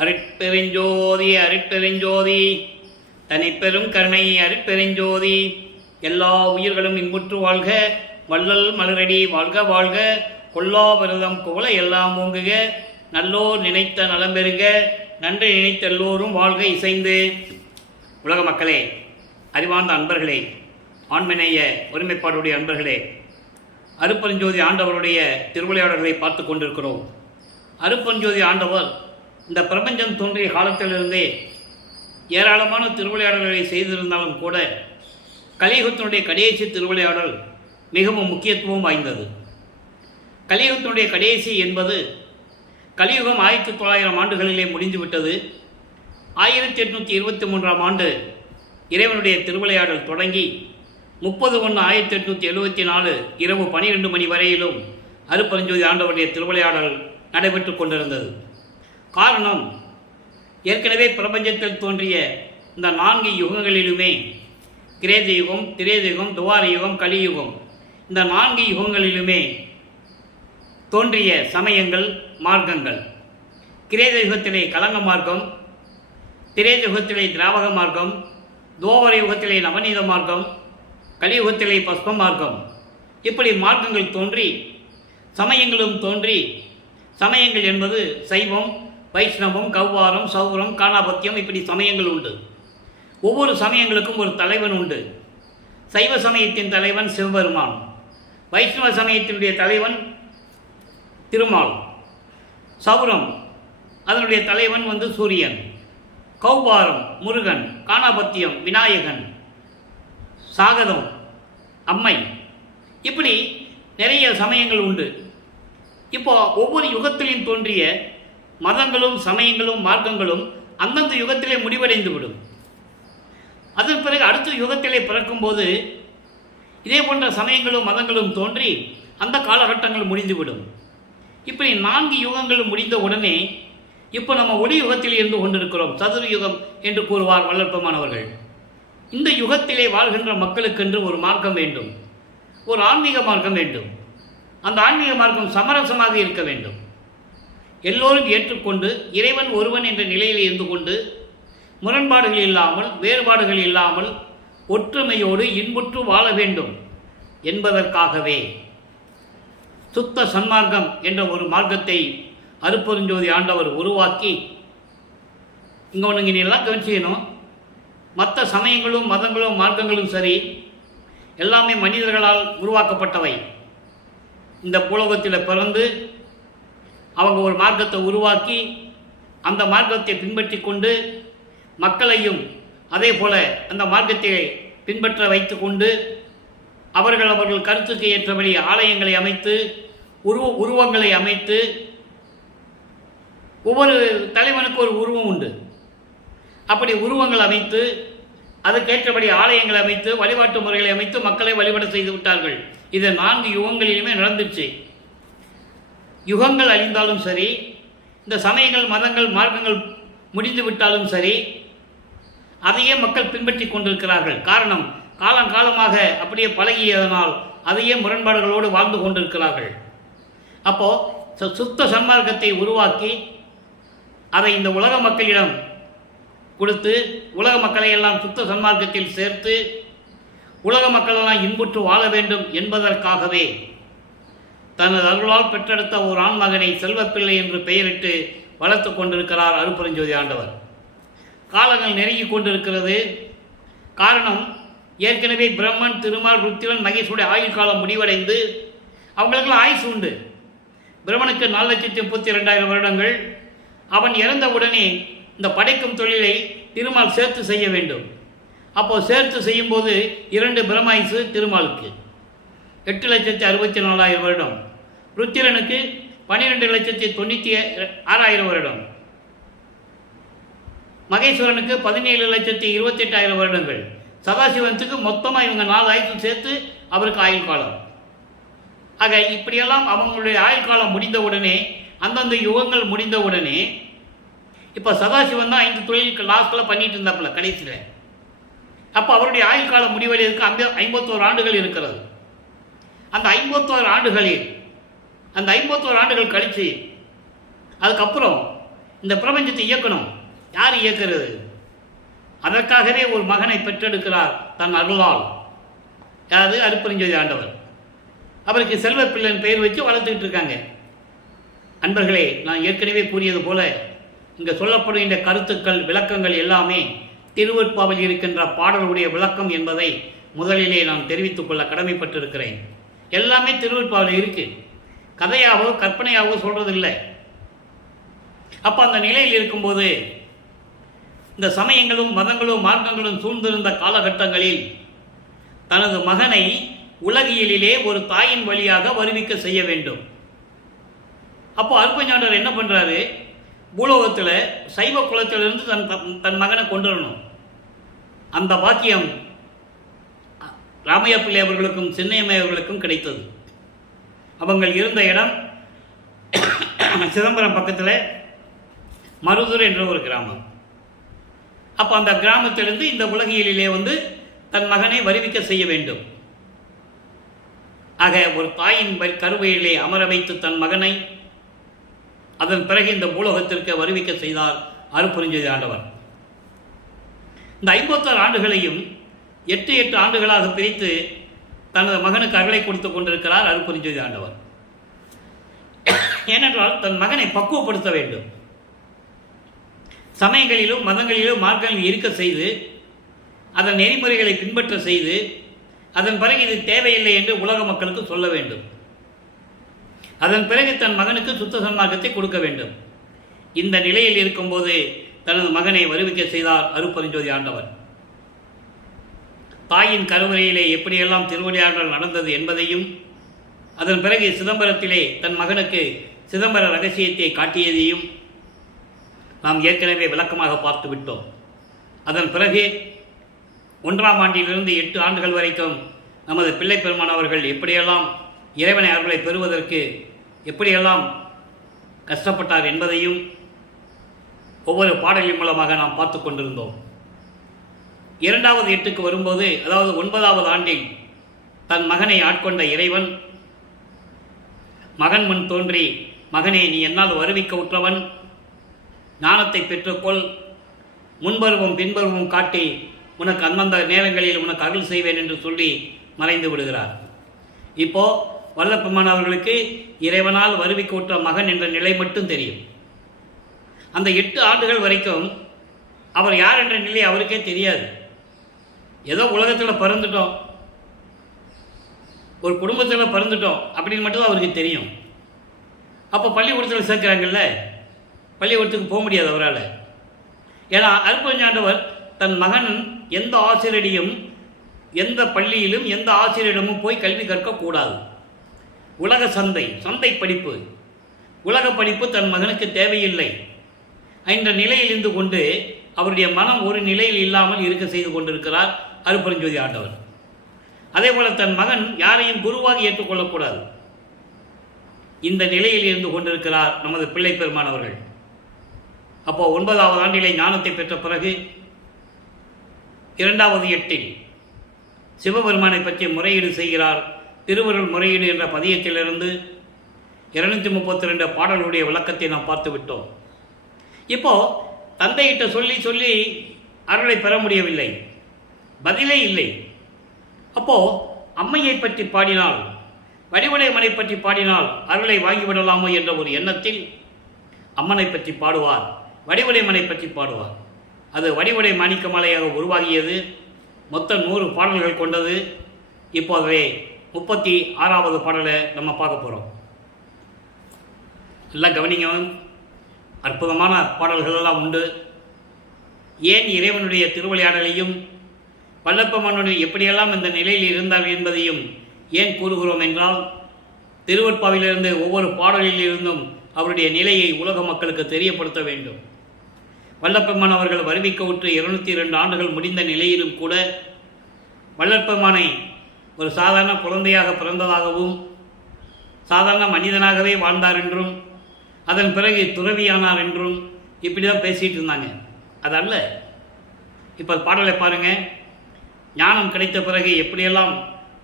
அருட்பெருஞ்சோதி அருட்பெருஞ்சோதி தனிப்பெரும் கருணை அருட்பெருஞ்சோதி. எல்லா உயிர்களும் இன்புற்று வாழ்க, வள்ளல் மலரடி வாழ்க வாழ்க, கொல்லா விரதம் புகழ எல்லாம் ஓங்குக, நல்லோர் நினைத்த நலம் பெறுக, நன்றி நினைத்த எல்லோரும் வாழ்க இசைந்து. உலக மக்களே, அறிவார்ந்த அன்பர்களே, ஆண்மநேய ஒருமைப்பாடுடைய அன்பர்களே, அருட்பெருஞ்சோதி ஆண்டவருடைய திருவிளையாடல்களை பார்த்து கொண்டிருக்கிறோம். அருட்பெருஞ்சோதி ஆண்டவர் இந்த பிரபஞ்சம் தோன்றிய காலத்திலிருந்தே ஏராளமான திருவிளையாடல்களை செய்திருந்தாலும் கூட கலியுகத்தினுடைய கடைசி திருவிளையாடல் மிகவும் முக்கியத்துவம் வாய்ந்தது. கலியுகத்தினுடைய கடைசி என்பது கலியுகம் 1900 ஆண்டுகளிலே முடிந்துவிட்டது. 1823 ஆண்டு இறைவனுடைய திருவிளையாடல் தொடங்கி 30/1/1874 இரவு 12 மணி வரையிலும் அருட்பெருஞ்சோதி ஆண்டவருடைய திருவிளையாடல் நடைபெற்று கொண்டிருந்தது. காரணம், ஏற்கனவே பிரபஞ்சத்தில் தோன்றிய இந்த 4 யுகங்களிலுமே கிரேத யுகம், திரேத யுகம், துவார யுகம், கலியுகம், இந்த 4 யுகங்களிலுமே தோன்றிய சமயங்கள், மார்க்கங்கள். கிரேத யுகத்திலே கலங்க மார்க்கம், திரேத யுகத்திலே திராவக மார்க்கம், துவார யுகத்திலே நவநீத மார்க்கம், கலியுகத்திலே பஸ்ப மார்க்கம், இப்படி மார்க்கங்கள் தோன்றி சமயங்களும் தோன்றி, சமயங்கள் என்பது சைவம், வைஷ்ணவம், கௌவாரம், சௌரம், காணாபத்தியம், இப்படி சமயங்கள் உண்டு. ஒவ்வொரு சமயங்களுக்கும் ஒரு தலைவன் உண்டு. சைவ சமயத்தின் தலைவன் சிவபெருமான், வைஷ்ணவ சமயத்தினுடைய தலைவன் திருமால், சௌரம் அதனுடைய தலைவன் சூரியன், கௌவாரம் முருகன், காணாபத்தியம் விநாயகன், சாகதம் அம்மை, இப்படி நிறைய சமயங்கள் உண்டு. இப்போ ஒவ்வொரு யுகத்திலும் தோன்றிய மதங்களும் சமயங்களும் மார்க்கங்களும் அந்தந்த யுகத்திலே முடிவடைந்துவிடும். அதன் பிறகு அடுத்த யுகத்திலே பிறக்கும்போது இதே போன்ற சமயங்களும் மதங்களும் தோன்றி அந்த காலகட்டங்கள் முடிந்துவிடும். இப்படி 4 யுகங்களும் முடிந்த உடனே இப்போ நம்ம ஒளி யுகத்தில் இருந்து கொண்டிருக்கிறோம். சதுர யுகம் என்று கூறுவார் வல்லற்பமானவர்கள். இந்த யுகத்திலே வாழ்கின்ற மக்களுக்கென்று ஒரு மார்க்கம் வேண்டும், ஒரு ஆன்மீக மார்க்கம் வேண்டும். அந்த ஆன்மீக மார்க்கம் சமரசமாக இருக்க வேண்டும். எல்லோரும் ஏற்றுக்கொண்டு இறைவன் ஒருவன் என்ற நிலையில் இருந்து கொண்டு முரண்பாடுகள் இல்லாமல், வேறுபாடுகள் இல்லாமல், ஒற்றுமையோடு இன்புற்று வாழ வேண்டும் என்பதற்காகவே சுத்த சன்மார்க்கம் என்ற ஒரு மார்க்கத்தை அருட்பெருஞ்சோதி ஆண்டவர் உருவாக்கி, இங்கே ஒன்று நீ எல்லாம் கவனிச்சிக்கணும், மற்ற சமயங்களும் மதங்களும் மார்க்கங்களும் சரி, எல்லாமே மனிதர்களால் உருவாக்கப்பட்டவை. இந்த பூலோகத்தில் பிறந்து அவங்க ஒரு மார்க்கத்தை உருவாக்கி அந்த மார்க்கத்தை பின்பற்றி கொண்டு மக்களையும் அதே போல அந்த மார்க்கத்தை பின்பற்ற வைத்து கொண்டு அவர்கள் கருத்துக்கு ஏற்றபடி ஆலயங்களை அமைத்து உருவங்களை அமைத்து, ஒவ்வொரு தலைவனுக்கு ஒரு உருவம் உண்டு. அப்படி உருவங்கள் அமைத்து அதுக்கேற்றபடி ஆலயங்களை அமைத்து வழிபாட்டு முறைகளை அமைத்து மக்களை வழிபட செய்து விட்டார்கள். இது 4 யுகங்களிலுமே நடந்துச்சு. யுகங்கள் அழிந்தாலும் சரி, இந்த சமயங்கள் மதங்கள் மார்க்கங்கள் முடிந்து விட்டாலும் சரி, அதையே மக்கள் பின்பற்றி கொண்டிருக்கிறார்கள். காரணம், காலங்காலமாக அப்படியே பழகியதனால் அதையே முரண்பாடுகளோடு வாழ்ந்து கொண்டிருக்கிறார்கள். அப்போது சுத்த சன்மார்க்கத்தை உருவாக்கி அதை இந்த உலக மக்களிடம் கொடுத்து உலக மக்களை எல்லாம் சுத்த சன்மார்க்கத்தில் சேர்த்து உலக மக்களெல்லாம் இன்புற்று வாழ வேண்டும் என்பதற்காகவே தனது அருளால் பெற்றெடுத்த ஒரு ஆண்மகனை செல்வப்பிள்ளை என்று பெயரிட்டு வளர்த்து கொண்டிருக்கிறார் அருட்பெருஞ்சோதி ஆண்டவர். காலங்கள் நெருங்கி கொண்டிருக்கிறது. காரணம், ஏற்கனவே பிரம்மன், திருமால், ருத்திரன், மகேஷுடைய ஆயுள் காலம் முடிவடைந்து அவங்களுக்கெல்லாம் ஆயுசு உண்டு. பிரம்மனுக்கு 4,32,000 வருடங்கள். அவன் இறந்தவுடனே இந்த படைக்கும் தொழிலை திருமால் சேர்த்து செய்ய வேண்டும். அப்போது சேர்த்து செய்யும்போது 2 பிரமாயுசு திருமாலுக்கு 8,64,000 வருடம், ருத்திரனுக்கு 12,96,000 வருடம், மகேஸ்வரனுக்கு 17,28,000 வருடங்கள், சதாசிவனுக்கு மொத்தமாக இவங்க 4 ஆயுசு சேர்த்து அவருக்கு ஆயுள் காலம். ஆக இப்படியெல்லாம் அவங்களுடைய ஆயுள் காலம் முடிந்தவுடனே, அந்தந்த யுகங்கள் முடிந்தவுடனே, இப்போ சதாசிவன் தான் 5 தொழிலுக்கு லாஸ்ட்டில் பண்ணிட்டு இருந்தாப்புல கடைசியில். அப்போ அவருடைய ஆயுள் காலம் முடிவடைவதற்கு 51 ஆண்டுகள் இருக்கிறது. அந்த 51 ஆண்டுகளில், அந்த 51 ஆண்டுகள் கழித்து அதுக்கப்புறம் இந்த பிரபஞ்சத்தை இயக்கணும். யார் இயக்கிறது? அதற்காகவே ஒரு மகனை பெற்றெடுக்கிறார் தன் அருளால். யாரு? அருட்பெருஞ்சோதி ஆண்டவர். அவருக்கு செல்வப்பிள்ளன் பெயர் வச்சு வளர்த்துக்கிட்டு இருக்காங்க. அன்பர்களே, நான் ஏற்கனவே கூறியது போல இங்கே சொல்லப்படுகின்ற கருத்துக்கள், விளக்கங்கள் எல்லாமே திருவருட்பாவில் இருக்கின்ற பாடலுடைய விளக்கம் என்பதை முதலிலே நான் தெரிவித்துக் கொள்ள கடமைப்பட்டிருக்கிறேன். எல்லாமே திருவருட்பாவில் இருக்கு. கதையாவோ கற்பனையாவோ சொல்றதில்லை. அப்போ அந்த நிலையில் இருக்கும்போது இந்த சமயங்களும் மதங்களும் மார்க்கங்களும் சூழ்ந்திருந்த காலகட்டங்களில் தனது மகனை உலகியலிலே ஒரு தாயின் வழியாக வருவிக்க செய்ய வேண்டும். அப்போ அருட்பெருஞ்சாண்டவர் என்ன பண்றாரு? பூலோகத்தில் சைவ குலத்திலிருந்து தன் மகனை கொண்டு வரணும். அந்த பாக்கியம் ராமையா பிள்ளை அவர்களுக்கும் சின்னையம்மை அவர்களுக்கும் கிடைத்தது. அவங்க இருந்த இடம் சிதம்பரம் பக்கத்தில் மருதூர் என்ற ஒரு கிராமம். அப்போ அந்த கிராமத்திலிருந்து இந்த உலகியலிலே தன் மகனை வருவிக்க செய்ய வேண்டும். ஆக ஒரு தாயின் கருவையிலே அமர வைத்து தன் மகனை அதன் பிறகு இந்த பூலோகத்திற்கு வருவிக்க செய்தார் அருட்பெருஞ்சோதி ஆண்டவர். இந்த 56 ஆண்டுகளையும் 8 ஆண்டுகளாக பிரித்து தனது மகனுக்கு அருளை கொடுத்து கொண்டிருக்கிறார் அருட்பெருஞ்சோதி ஆண்டவர். ஏனென்றால் தன் மகனை பக்குவப்படுத்த வேண்டும். சமயங்களிலும் மதங்களிலும் மார்க்கங்களில் இருக்க செய்து அதன் நெறிமுறைகளை பின்பற்ற செய்து அதன் பிறகு இது தேவையில்லை என்று உலக மக்களுக்கு சொல்ல வேண்டும். அதன் பிறகு தன் மகனுக்கு சுத்த சன்மார்க்கத்தை கொடுக்க வேண்டும். இந்த நிலையில் இருக்கும்போது தனது மகனை வருவிக்க செய்தார் அருட்பெருஞ்சோதி ஆண்டவர். தாயின் கருவறையிலே எப்படியெல்லாம் திருவிளையாடல் நடந்தது என்பதையும் அதன் பிறகு சிதம்பரத்திலே தன் மகனுக்கு சிதம்பர ரகசியத்தை காட்டியதையும் நாம் ஏற்கனவே விளக்கமாக பார்த்து விட்டோம். அதன் பிறகு 1ஆம் ஆண்டிலிருந்து 8 ஆண்டுகள் வரைக்கும் நமது பிள்ளை பெருமான் அவர்கள் எப்படியெல்லாம் இறைவனை அருளை பெறுவதற்கு எப்படியெல்லாம் கஷ்டப்பட்டார் என்பதையும் ஒவ்வொரு பாடலின் மூலமாக நாம் பார்த்து கொண்டிருந்தோம். 2வது 8க்கு வரும்போது, அதாவது 9வது ஆண்டில் தன் மகனை ஆட்கொண்ட இறைவன் மகன் முன் தோன்றி, மகனே, நீ என்னால் வருவிக்க உற்றவன், ஞானத்தை பெற்றுக்கொள், முன்பருவம் பின்பருவம் காட்டி உனக்கு அந்தந்த நேரங்களில் உனக்கு அருள் செய்வேன் என்று சொல்லி மறைந்து விடுகிறார். இப்போ வல்லப்பெருமான் அவர்களுக்கு இறைவனால் வருவிக்க உற்ற மகன் என்ற நிலை மட்டும் தெரியும். அந்த 8 ஆண்டுகள் வரைக்கும் அவர் யார் என்ற நிலை அவருக்கே தெரியாது. ஏதோ உலகத்தில் பிறந்துட்டோம், ஒரு குடும்பத்தில் பிறந்துட்டோம் அப்படின்னு மட்டும்தான் அவருக்கு தெரியும். அப்போ பள்ளிக்கூடத்தில் சேர்க்கிறாங்கல்ல, பள்ளிக்கூடத்துக்கு போக முடியாது அவரால். ஏன்னா அருட்பெருஞ்சாண்டவர் தன் மகன் எந்த ஆசிரியரையும் எந்த பள்ளியிலும் எந்த ஆசிரியரிடமும் போய் கல்வி கற்கக்கூடாது. உலக சந்தை படிப்பு, உலக படிப்பு தன் மகனுக்கு தேவையில்லை என்ற நிலையில் இருந்து கொண்டு அவருடைய மனம் ஒரு நிலையில் இல்லாமல் இருக்க செய்து கொண்டிருக்கிறார் அருட்பெருஞ்சோதி ஆண்டவர். அதே போல தன் மகன் யாரையும் குருவாக ஏற்றுக்கொள்ளக்கூடாது. இந்த நிலையில் இருந்து கொண்டிருக்கிறார் நமது பிள்ளை பெருமான் அவர்கள். அப்போ 9வது ஆண்டிலே ஞானத்தை பெற்ற பிறகு 2வது 8ல் சிவபெருமானை பற்றி முறையீடு செய்கிறார். திருவருள் முறையீடு என்ற பதியத்திலிருந்து 232 பாடலுடைய விளக்கத்தை நாம் பார்த்து விட்டோம். இப்போ தந்தையிட்ட சொல்லி சொல்லி அருளை பெற முடியவில்லை, பதிலே இல்லை. அப்போ அம்மையை பற்றி பாடினால், வடிவுடை மனை பற்றி பாடினால் அருளை வாங்கிவிடலாமோ என்ற ஒரு எண்ணத்தில் அம்மனை பற்றி பாடுவார், வடிவுடை மனை பற்றி பாடுவார். அது வடிவுடை மாணிக்க மாலையாக உருவாகியது. மொத்தம் 100 பாடல்கள் கொண்டது. இப்போதே 36வது பாடலை நம்ம பார்க்க போகிறோம். எல்லாம் கவனிங்க, அற்புதமான பாடல்கள் எல்லாம் உண்டு. ஏன் இறைவனுடைய திருவிளையாடலையும் வல்லப்பெருமானுடைய எப்படியெல்லாம் இந்த நிலையில் இருந்தார் என்பதையும் ஏன் கூறுகிறோம் என்றால், திருவருட்பாவிலிருந்து ஒவ்வொரு பாடலில் இருந்தும் அவருடைய நிலையை உலக மக்களுக்கு தெரியப்படுத்த வேண்டும். வல்லப்பெருமான் அவர்கள் வருவிக்க உற்று 202 ஆண்டுகள் முடிந்த நிலையிலும் கூட வல்லப்பெருமானை ஒரு சாதாரண குழந்தையாக பிறந்ததாகவும் சாதாரண மனிதனாகவே வாழ்ந்தார் என்றும் அதன் பிறகு துறவியானார் என்றும் இப்படி தான் பேசிகிட்டு இருந்தாங்க. அதல்ல, இப்போ பாடலை பாருங்கள். ஞானம் கிடைத்த பிறகு எப்படியெல்லாம்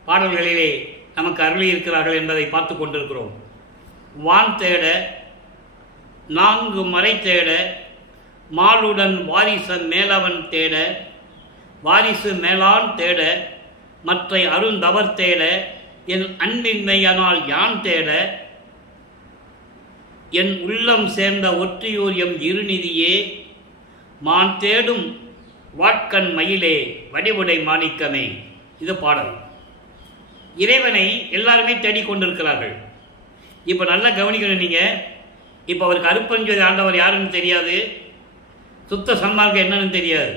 பாடல்களிலே நமக்கு அருளி இருக்கிறார்கள் என்பதை பார்த்து கொண்டிருக்கிறோம். வான் தேட 4 மறை தேட மாலுடன் வாரிச மேலவன் தேட வாரிசு மேலான் தேட மற்றை அருந்தவர் தேட என் அன்பின்மையனால் யான் தேட என் உள்ளம் சேர்ந்த ஒற்றியூர் எம் இருநிதியே மான் தேடும் வாட்கண் மயிலே வடிவுடை மாணிக்கமே. இது பாடல். இறைவனை எல்லாருமே தேடிக்கொண்டிருக்கிறார்கள். இப்போ நல்லா கவனிக்கணும் நீங்கள். இப்போ அவருக்கு அருப்பஞ்சோதி ஆண்டவர் யாருன்னு தெரியாது, சுத்த சன்மார்க்கம் என்னன்னு தெரியாது.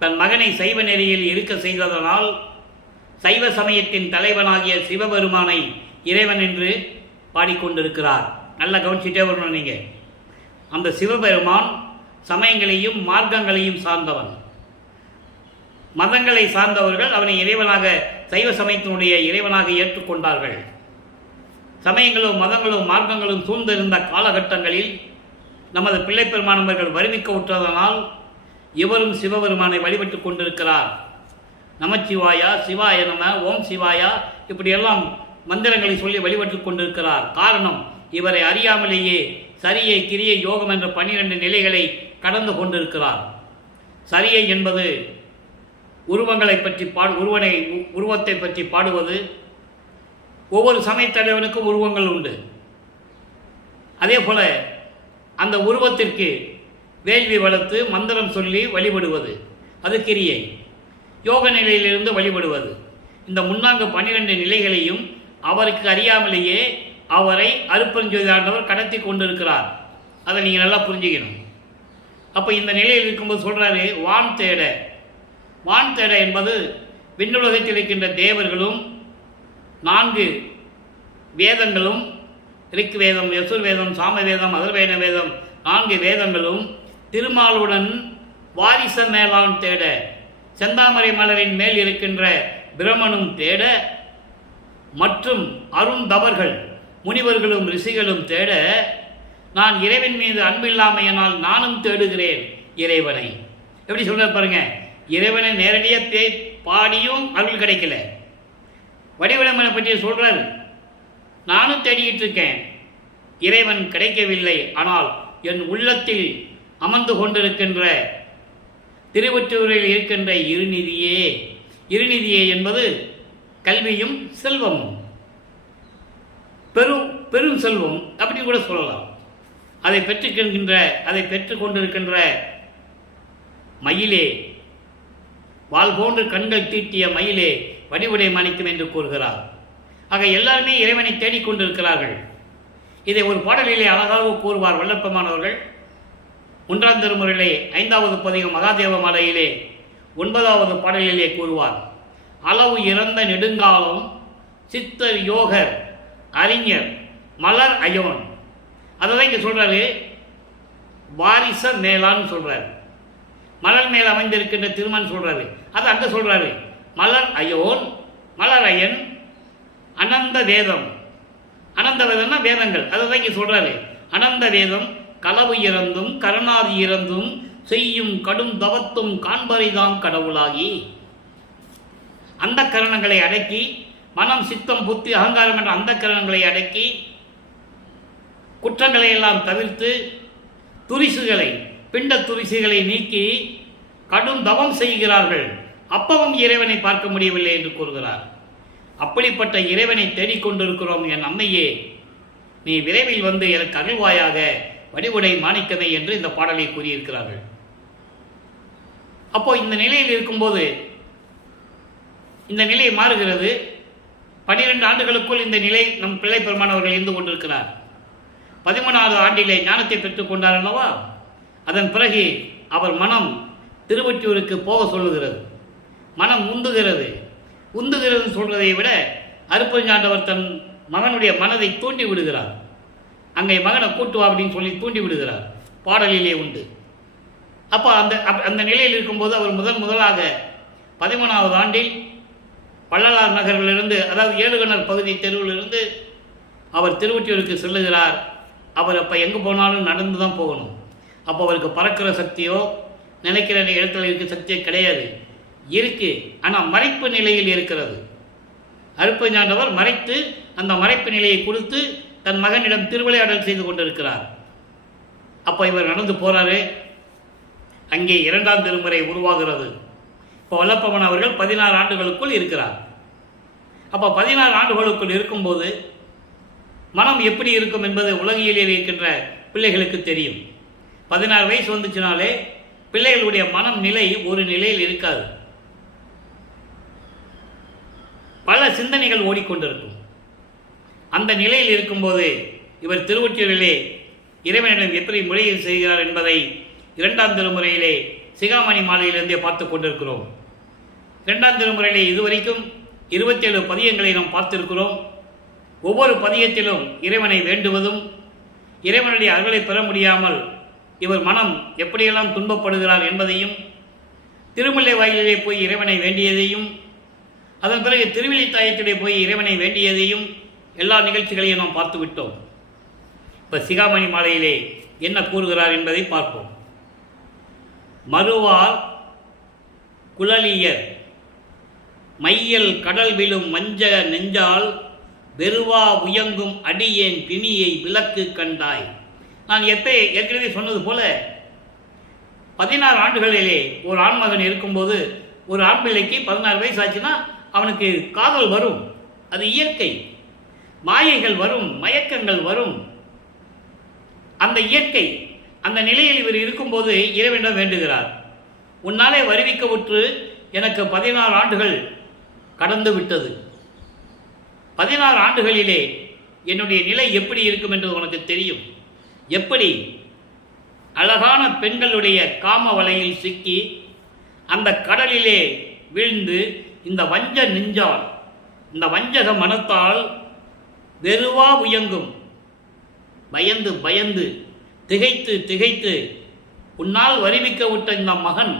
தன் மகனை சைவ நெறியில் இருக்க செய்ததனால் சைவ சமயத்தின் தலைவனாகிய சிவபெருமானை இறைவன் என்று பாடிக்கொண்டிருக்கிறார். நல்லா கவனிச்சுட்டே வரணும் நீங்கள். அந்த சிவபெருமான் சமயங்களையும் மார்க்கங்களையும் சார்ந்தவன். மதங்களை சார்ந்தவர்கள் அவனை இறைவனாக, சைவ சமயத்தினுடைய இறைவனாக ஏற்றுக்கொண்டார்கள். சமயங்களும் மதங்களும் மார்க்கங்களும் சூழ்ந்திருந்த காலகட்டங்களில் நமது பிள்ளை பெருமானவர்கள் வருவிக்க உற்றதனால் இவரும் சிவபெருமானை வழிபட்டு கொண்டிருக்கிறார். நமச்சிவாயா, சிவாய நம, ஓம் சிவாயா, இப்படியெல்லாம் மந்திரங்களை சொல்லி வழிபட்டு கொண்டிருக்கிறார். காரணம், இவரை அறியாமலேயே சரியை, கிரியை, யோகம் என்ற 12 நிலைகளை கடந்து கொண்டிருக்கிறார். சரியை என்பது உருவங்களை பற்றி உருவத்தை பற்றி பாடுவது. ஒவ்வொரு சமயத்தலைவனுக்கும் உருவங்கள் உண்டு. அதே போல அந்த உருவத்திற்கு வேள்வி வளர்த்து மந்திரம் சொல்லி வழிபடுவது, அது கிரியை. யோக நிலையிலிருந்து வழிபடுவது. இந்த முன்னாங்கு 12 நிலைகளையும் அவருக்கு அறியாமலேயே அவரை அருப்பஞ்சோதி ஆண்டவர் கடத்தி கொண்டிருக்கிறார். அதை நீங்கள் நல்லா புரிஞ்சுக்கணும். அப்போ இந்த நிலையில் இருக்கும்போது சொல்கிறாரு, வான் தேட. வான் தேட என்பது விண்ணுலகத்தில் இருக்கின்ற தேவர்களும் 4 வேதங்களும், ரிக் வேதம், யசுர் வேதம், சாம வேதம், அதர்வேத வேதம், 4 வேதங்களும் திருமாலுடன் வாரிச மேலான் தேட, செந்தாமரை மலரின் மேல் இருக்கின்ற பிரமனும் தேட, மற்றும் அருந்தவர்கள் முனிவர்களும் ரிஷிகளும் தேட, நான் இறைவன் மீது அன்பில்லாமையினால் நானும் தேடுகிறேன் இறைவனை. எப்படி சொல்ற பாருங்க, இறைவனை நேரடியாக பாடியும் அருள் கிடைக்கல. வடிவளமனை பற்றி சொல்றாரு, நானும் தேடிக்கிட்டு இருக்கேன், இறைவன் கிடைக்கவில்லை. ஆனால் என் உள்ளத்தில் அமர்ந்து கொண்டிருக்கின்ற திருவொற்றியூரில் இருக்கின்ற இருநிதியே. இருநிதியே என்பது கல்வியும் செல்வமும், பெரும் செல்வம் அப்படி கூட சொல்லலாம். அதை பெற்றுக்கொண்டிருக்கின்ற மயிலே, வால் போன்று கண்கள் தீட்டிய மயிலே வடிவுடை மாணிக்கம் என்று கூறுகிறார். ஆக எல்லாருமே இறைவனை தேடிக்கொண்டிருக்கிறார்கள். இதை ஒரு பாடலிலே அழகாக கூறுவார் வல்லப்பெருமானவர்கள். 1ஆம் திருமுறையிலே 5வது பதிகம் மகாதேவ மாலையிலே 9வது பாடலிலே கூறுவார், அளவு இறந்த நெடுங்காலம் சித்தர் யோகர் அறிஞர் மலர் அயோன். அதை தான் இங்கே சொல்கிறாரு, வாரிச மேலான்னு சொல்கிறார். மலர் மேல் அமைந்திருக்கின்ற திருமன் சொல்கிறாரு, அது அங்கே சொல்கிறாரு. மலர் அயோன், மலர் அயன், அனந்த வேதம். அனந்த வேதம்னா வேதங்கள், அதை தான் இங்கே சொல்கிறாரு. அனந்த வேதம் களவு இறந்தும் கருணாதி இறந்தும் செய்யும் கடும் தவத்தும் காண்பறிதாம் கடவுளாகி, அந்த கரணங்களை அடக்கி, மனம், சித்தம், புத்தி, அகங்காரம் என்ற அந்த கரணங்களை அடக்கி, குற்றங்களை எல்லாம் தவிர்த்து, துரிசுகளை, பிண்ட துரிசுகளை நீக்கி கடும் தவம் செய்கிறார்கள். அப்பவும் இறைவனை பார்க்க முடியவில்லை என்று கூறுகிறார். அப்படிப்பட்ட இறைவனை தேடிக்கொண்டிருக்கிறோம் என் அம்மையே, நீ விரைவில் வந்து எனக்கு அருள்வாயாக வடிவுடை மாணிக்கமே என்று இந்த பாடலை கூறியிருக்கிறார்கள். அப்போ இந்த நிலையில் இருக்கும்போது இந்த நிலை மாறுகிறது. 12 ஆண்டுகளுக்குள் இந்த நிலை நம் பிள்ளை பெருமானவர்கள் இருந்து கொண்டிருக்கிறார். 13வது ஆண்டிலே ஞானத்தை பெற்றுக் கொண்டார் அல்லவா. அதன் பிறகு அவர் மனம் திருவொற்றியூருக்கு போக சொல்லுகிறது. மனம் உந்துகிறது சொல்றதை விட அருப்பஞ்சாண்டவர் தன் மகனுடைய மனதை தூண்டி விடுகிறார். அங்கே மகனை கூட்டுவா அப்படின்னு சொல்லி தூண்டி விடுகிறார். பாடலிலே உண்டு. அப்போ அந்த நிலையில் இருக்கும்போது அவர் முதலாக 13வது ஆண்டில் பள்ளலார் நகரிலிருந்து, அதாவது ஏழுகணர் பகுதி தெருவிலிருந்து அவர் திருவொற்றியூருக்கு செல்லுகிறார். அவர் அப்போ எங்கே போனாலும் நடந்து தான் போகணும். அப்போ அவருக்கு பறக்கிற சக்தியோ நினைக்கிற இடத்துல இருக்க சக்தியோ கிடையாது. இருக்கு, ஆனால் மறைப்பு நிலையில் இருக்கிறது. அருப்பஞ்சாண்டவர் மறைத்து அந்த மறைப்பு நிலையை கொடுத்து தன் மகனிடம் திருவிளையாடல் செய்து கொண்டிருக்கிறார். அப்போ இவர் நடந்து போகிறாரு. அங்கே 2ஆம் திருமுறை உருவாகிறது. இப்போ வல்லப்பமன் அவர்கள் 16 ஆண்டுகளுக்குள் இருக்கிறார். அப்போ 16 ஆண்டுகளுக்குள் இருக்கும்போது மனம் எப்படி இருக்கும் என்பது உலகியலில் இருக்கின்ற பிள்ளைகளுக்கு தெரியும். 16 வயசு வந்துச்சுனாலே பிள்ளைகளுடைய மனம் நிலை ஒரு நிலையில் இருக்காது. பல சிந்தனைகள் ஓடிக்கொண்டிருக்கும். அந்த நிலையில் இருக்கும்போது இவர் திருவொற்றியூரிலே இறைவனிடம் எப்படி முறையீடு செய்கிறார் என்பதை 2ஆம் திருமுறையிலே சிகாமணி மாலையிலிருந்தே பார்த்து கொண்டிருக்கிறோம். 2ஆம் திருமுறையிலே இதுவரைக்கும் 27 பதியங்களை நாம் பார்த்திருக்கிறோம். ஒவ்வொரு பதியத்திலும் இறைவனை வேண்டுவதும், இறைவனுடைய அருளை பெற முடியாமல் இவர் மனம் எப்படியெல்லாம் துன்பப்படுகிறார் என்பதையும், திருமுல்லை வாயிலே போய் இறைவனை வேண்டியதையும், அதன் பிறகு திருவிழித்தாயத்திலே போய் இறைவனை வேண்டியதையும் எல்லா நிகழ்ச்சிகளையும் நாம் பார்த்து விட்டோம். இப்போ சிகாமணி மாலையிலே என்ன கூறுகிறார் என்பதை பார்ப்போம். மறுவார் குழலியர் மையல் கடல் விழும் மஞ்ச நெஞ்சால் வெறுவா உயங்கும் அடியேன் பிணியை விளக்கு கண்டாய். நான் ஏற்கனவே சொன்னது போல 16 ஆண்டுகளிலே ஒரு ஆண்மகன் இருக்கும்போது, ஒரு ஆண் பிள்ளைக்கு 16 வயசு ஆச்சுன்னா அவனுக்கு காதல் வரும். அது இயற்கை. மாயைகள் வரும், மயக்கங்கள் வரும். அந்த இயற்கை, அந்த நிலையில் இவர் இருக்கும்போது இறைவனிடம் வேண்டுகிறார். உன்னாலே வருவிக்க உற்று எனக்கு 16 ஆண்டுகள் கடந்து விட்டது. 16 ஆண்டுகளிலே என்னுடைய நிலை எப்படி இருக்கும் என்று உனக்கு தெரியும். எப்படி அழகான பெண்களுடைய காம வலையில் சிக்கி அந்த கடலிலே வீழ்ந்து இந்த வஞ்ச நெஞ்சால், இந்த வஞ்சக மனத்தால் வெறுவா உயங்கும், பயந்து பயந்து திகைத்து திகைத்து உன்னால் வருவிக்க விட்ட இந்த மகன்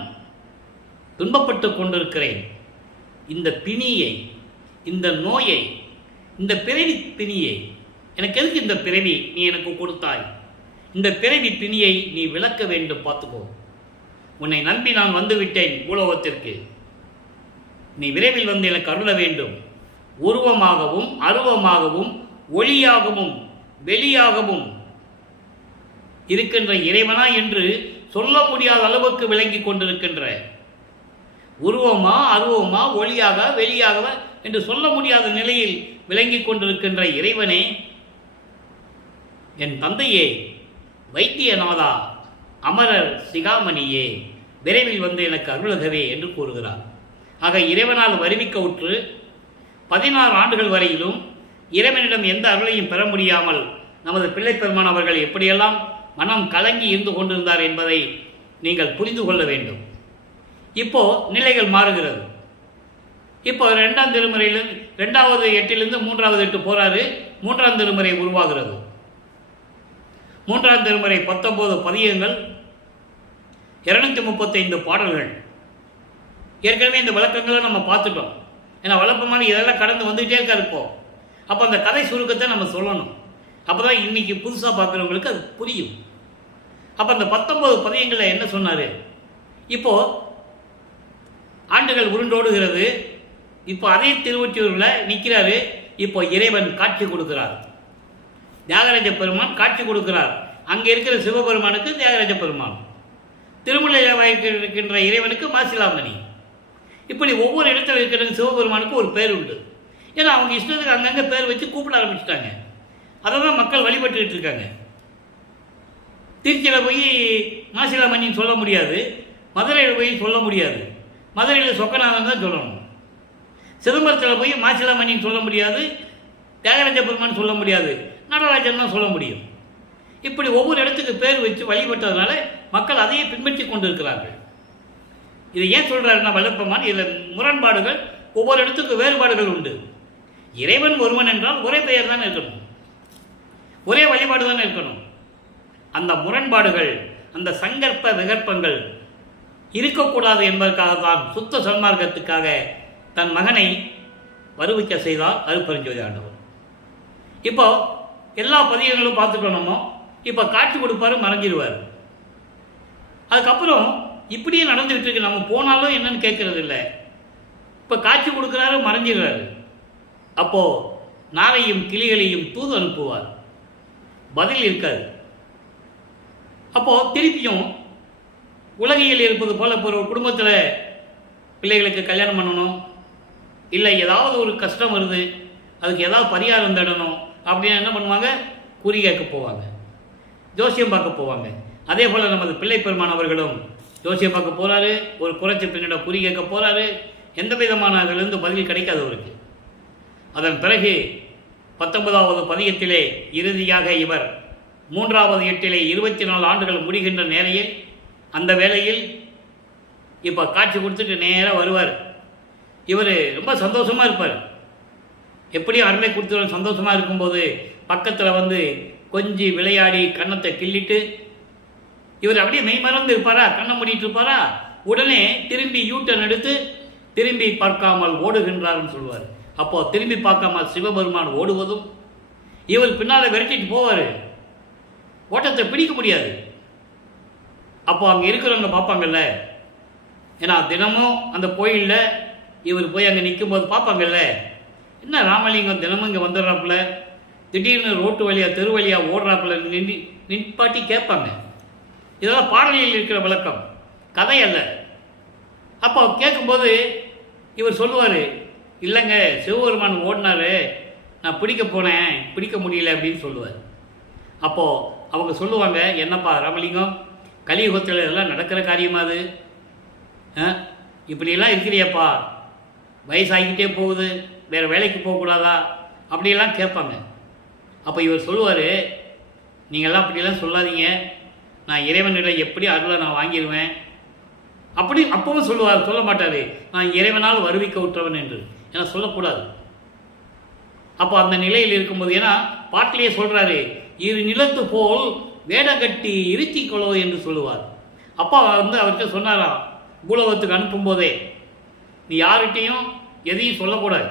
துன்பப்பட்டு கொண்டிருக்கிறேன். இந்த பிணியை, இந்த நோயை, இந்த பிறவி பிணியை, எனக்கு எதுக்கு இந்த பிறவி நீ எனக்கு கொடுத்தாய்? இந்த பிறவி பிணியை நீ விளக்க வேண்டும். பார்த்துக்கோ, உன்னை நம்பி நான் வந்துவிட்டேன் பூலோகத்திற்கு. நீ விரைவில் வந்து எனக்கு அருள வேண்டும். உருவமாகவும் அருவமாகவும் ஒளியாகவும் வெளியாகவும் இருக்கின்ற இறைவனா என்று சொல்ல முடியாத அளவுக்கு விளங்கி கொண்டிருக்கின்ற, உருவமா அருவமா ஒளியாக வெளியாக என்று சொல்ல முடியாத நிலையில் விளங்கி கொண்டிருக்கின்ற இறைவனே, என் தந்தையே, வைத்தியநாதா, அமரர் சிகாமணியே, விரைவில் வந்து எனக்கு அருளகவே என்று கூறுகிறார். ஆக இறைவனால் வருவிக்க உற்று 16 ஆண்டுகள் வரையிலும் இறைவனிடம் எந்த அருளையும் பெற முடியாமல் நமது பிள்ளை பெருமான் அவர்கள் எப்படியெல்லாம் மனம் கலங்கி இருந்து கொண்டிருந்தார் என்பதை நீங்கள் புரிந்து கொள்ள வேண்டும். இப்போ நிலைகள் மாறுகிறது. இப்போ 2ஆம் திருமுறையிலிருந்து 2வது 8லிருந்து 3வது 8 போறாரு. 3ஆம் திருமுறை உருவாகிறது. 3ஆம் திருமுறை 19 பதியங்கள், 235 பாடல்கள். ஏற்கனவே இந்த விளக்கங்களை நம்ம பார்த்துட்டோம். ஏன்னா வழக்கமான இதெல்லாம் கடந்து வந்துகிட்டே இருக்கா இருப்போம். அப்போ அந்த கதை சுருக்கத்தை நம்ம சொல்லணும். அப்போ தான் இன்றைக்கி புதுசாக பார்க்குறவங்களுக்கு அது புரியும். அப்போ அந்த 19 பதியங்களில் என்ன சொன்னார்? இப்போது ஆண்டுகள் உருண்டோடுகிறது. இப்போ அதே திருவொற்றியூரில் நிற்கிறாரு. இப்போ இறைவன் காட்சி கொடுக்கிறார். தியாகராஜ பெருமான் காட்சி கொடுக்கிறார். அங்கே இருக்கிற சிவபெருமானுக்கு தியாகராஜ பெருமான், திருமலையில் இருக்கின்ற இறைவனுக்கு மாசிலாமணி. இப்படி ஒவ்வொரு இடத்துல இருக்கிற சிவபெருமானுக்கு ஒரு பேர் உண்டு. ஏன்னா அவங்க இஷ்டத்துக்கு அங்கங்கே பேர் வச்சு கூப்பிட ஆரம்பிச்சிட்டாங்க. அதை தான் மக்கள் வழிபட்டுக்கிட்டு இருக்காங்க. திருச்சியில் போய் மாசிலாமணின்னு சொல்ல முடியாது, மதுரையில் போய் சொல்ல முடியாது. மதுரையில் சொக்கநாதன் தான் சொல்லணும். சிதம்பரத்தில் போய் மாசிலாமணின்னு சொல்ல முடியாது, தியாகராஜ பெருமான் சொல்ல முடியாது, நடராஜன் தான் சொல்ல முடியும். இப்படி ஒவ்வொரு இடத்துக்கு பேர் வச்சு வழிபட்டதுனால மக்கள் அதையே பின்பற்றி கொண்டு இருக்கிறார்கள். இதை ஏன் சொல்கிறாருன்னா வல்லப்பெருமான், இதில் முரண்பாடுகள், ஒவ்வொரு இடத்துக்கு வேறுபாடுகள் உண்டு. இறைவன் ஒருவன் என்றால் ஒரே பெயர் தான் இருக்கணும், ஒரே வழிபாடு தான் இருக்கணும். அந்த முரண்பாடுகள், அந்த சங்கற்ப விகற்பங்கள் இருக்கக்கூடாது என்பதற்காக தான் சுத்த சன்மார்க்கத்துக்காக தன் மகனை வருவிக்க செய்தார் அருட்பெருஞ்சோதி ஆண்டவர். இப்போ எல்லா பதியங்களும் பார்த்துட்டோம் நம்ம. இப்போ காட்சி கொடுப்பாரு, மறைஞ்சிடுவார். அதுக்கப்புறம் இப்படியே நடந்துகிட்டு இருக்கு. நம்ம போனாலும் என்னன்னு கேட்கறது இல்லை. இப்போ காட்சி கொடுக்குறாரு, மறைஞ்சிடுறாரு. அப்போது நாளையும் கிளிகளையும் தூது அனுப்புவார். பதில் இருக்காது. அப்போது திருப்பியும் உலகியல் இருப்பது போல் இப்போ ஒரு குடும்பத்தில் பிள்ளைகளுக்கு கல்யாணம் பண்ணணும், இல்லை ஏதாவது ஒரு கஷ்டம் வருது, அதுக்கு ஏதாவது பரிகாரம் தேடணும் அப்படின்னு என்ன பண்ணுவாங்க? குறி கேட்க போவாங்க, ஜோசியம் பார்க்க போவாங்க. அதே போல் நமது பிள்ளை பெருமான் அவர்களும் ஜோசியம் பார்க்க போகிறாரு, ஒரு குறைச்சி பெண்ணிட குறி கேட்க போகிறாரு. எந்த விதமான அதிலிருந்து பதில் கிடைக்காது அவருக்கு. அதன் பிறகு 19வது பதிகத்திலே இறுதியாக இவர் 3வது எட்டிலே 24 ஆண்டுகள் முடிகின்ற நேரையில் அந்த வேளையில் இப்போ காட்சி கொடுத்துட்டு நேராக வருவார். இவர் ரொம்ப சந்தோஷமாக இருப்பார். எப்படியும் அருளை கொடுத்து சந்தோஷமாக இருக்கும்போது பக்கத்தில் வந்து கொஞ்சி விளையாடி கன்னத்தை கிள்ளிட்டு இவர் அப்படியே மெய் மறந்து இருப்பாரா, கண்ணை மூடிட்டு இருப்பாரா, உடனே திரும்பி யூட்டன் எடுத்து திரும்பி பார்க்காமல் ஓடுகின்றார்னு சொல்லுவார். அப்போ திரும்பி பார்க்காமல் சிவபெருமான் ஓடுவதும் இவர் பின்னால் விரட்டிட்டு போவார். ஓட்டத்தை பிடிக்க முடியாது. அப்போ அங்கே இருக்கிறவங்க பார்ப்பாங்கல்ல, ஏன்னா தினமும் அந்த கோயிலில் இவர் போய் அங்கே நிற்கும்போது பார்ப்பாங்கல்ல, என்ன ராமலிங்கம் தினமும் இங்கே வந்துடுறாப்புல, திடீர்னு ரோட்டு வழியாக தெரு வழியாக ஓடுறாப்புல நிற்பாட்டி கேட்பாங்க. இதெல்லாம் பாடலில் இருக்கிற விளக்கம், கதை அல்ல. அப்போ கேட்கும்போது இவர் சொல்லுவார், இல்லைங்க சிவபெருமான் ஓடினாரு, நான் பிடிக்க போனேன், பிடிக்க முடியல அப்படின்னு சொல்லுவார். அப்போது அவங்க சொல்லுவாங்க, என்னப்பா ராமலிங்கம், கலியுகத்தில் இதெல்லாம் நடக்கிற காரியமா அது? இப்படியெல்லாம் இருக்கிறியப்பா, வயசாகிக்கிட்டே போகுது, வேறு வேலைக்கு போகக்கூடாதா அப்படியெல்லாம் கேட்பாங்க. அப்போ இவர் சொல்லுவார், நீங்கள்லாம் அப்படியெல்லாம் சொல்லாதீங்க, நான் இறைவனிடம் எப்படி அருளை நான் வாங்கிடுவேன் அப்படி. அப்பவும் சொல்லுவார், சொல்ல மாட்டார் நான் இறைவனால் வருவிக்க விட்டவன் என்று, ஏன்னா சொல்லக்கூடாது. அப்போ அந்த நிலையில் இருக்கும்போது, ஏன்னா பாட்டிலேயே சொல்கிறாரு, இரு நிலத்து போல் வேடங்கட்டி இருத்திக்கொள்ளோ என்று சொல்லுவார். அப்பா வந்து அவர்கிட்ட சொன்னாராம், பூலோகத்துக்கு அனுப்பும்போதே நீ யார்கிட்டையும் எதையும் சொல்லக்கூடாது,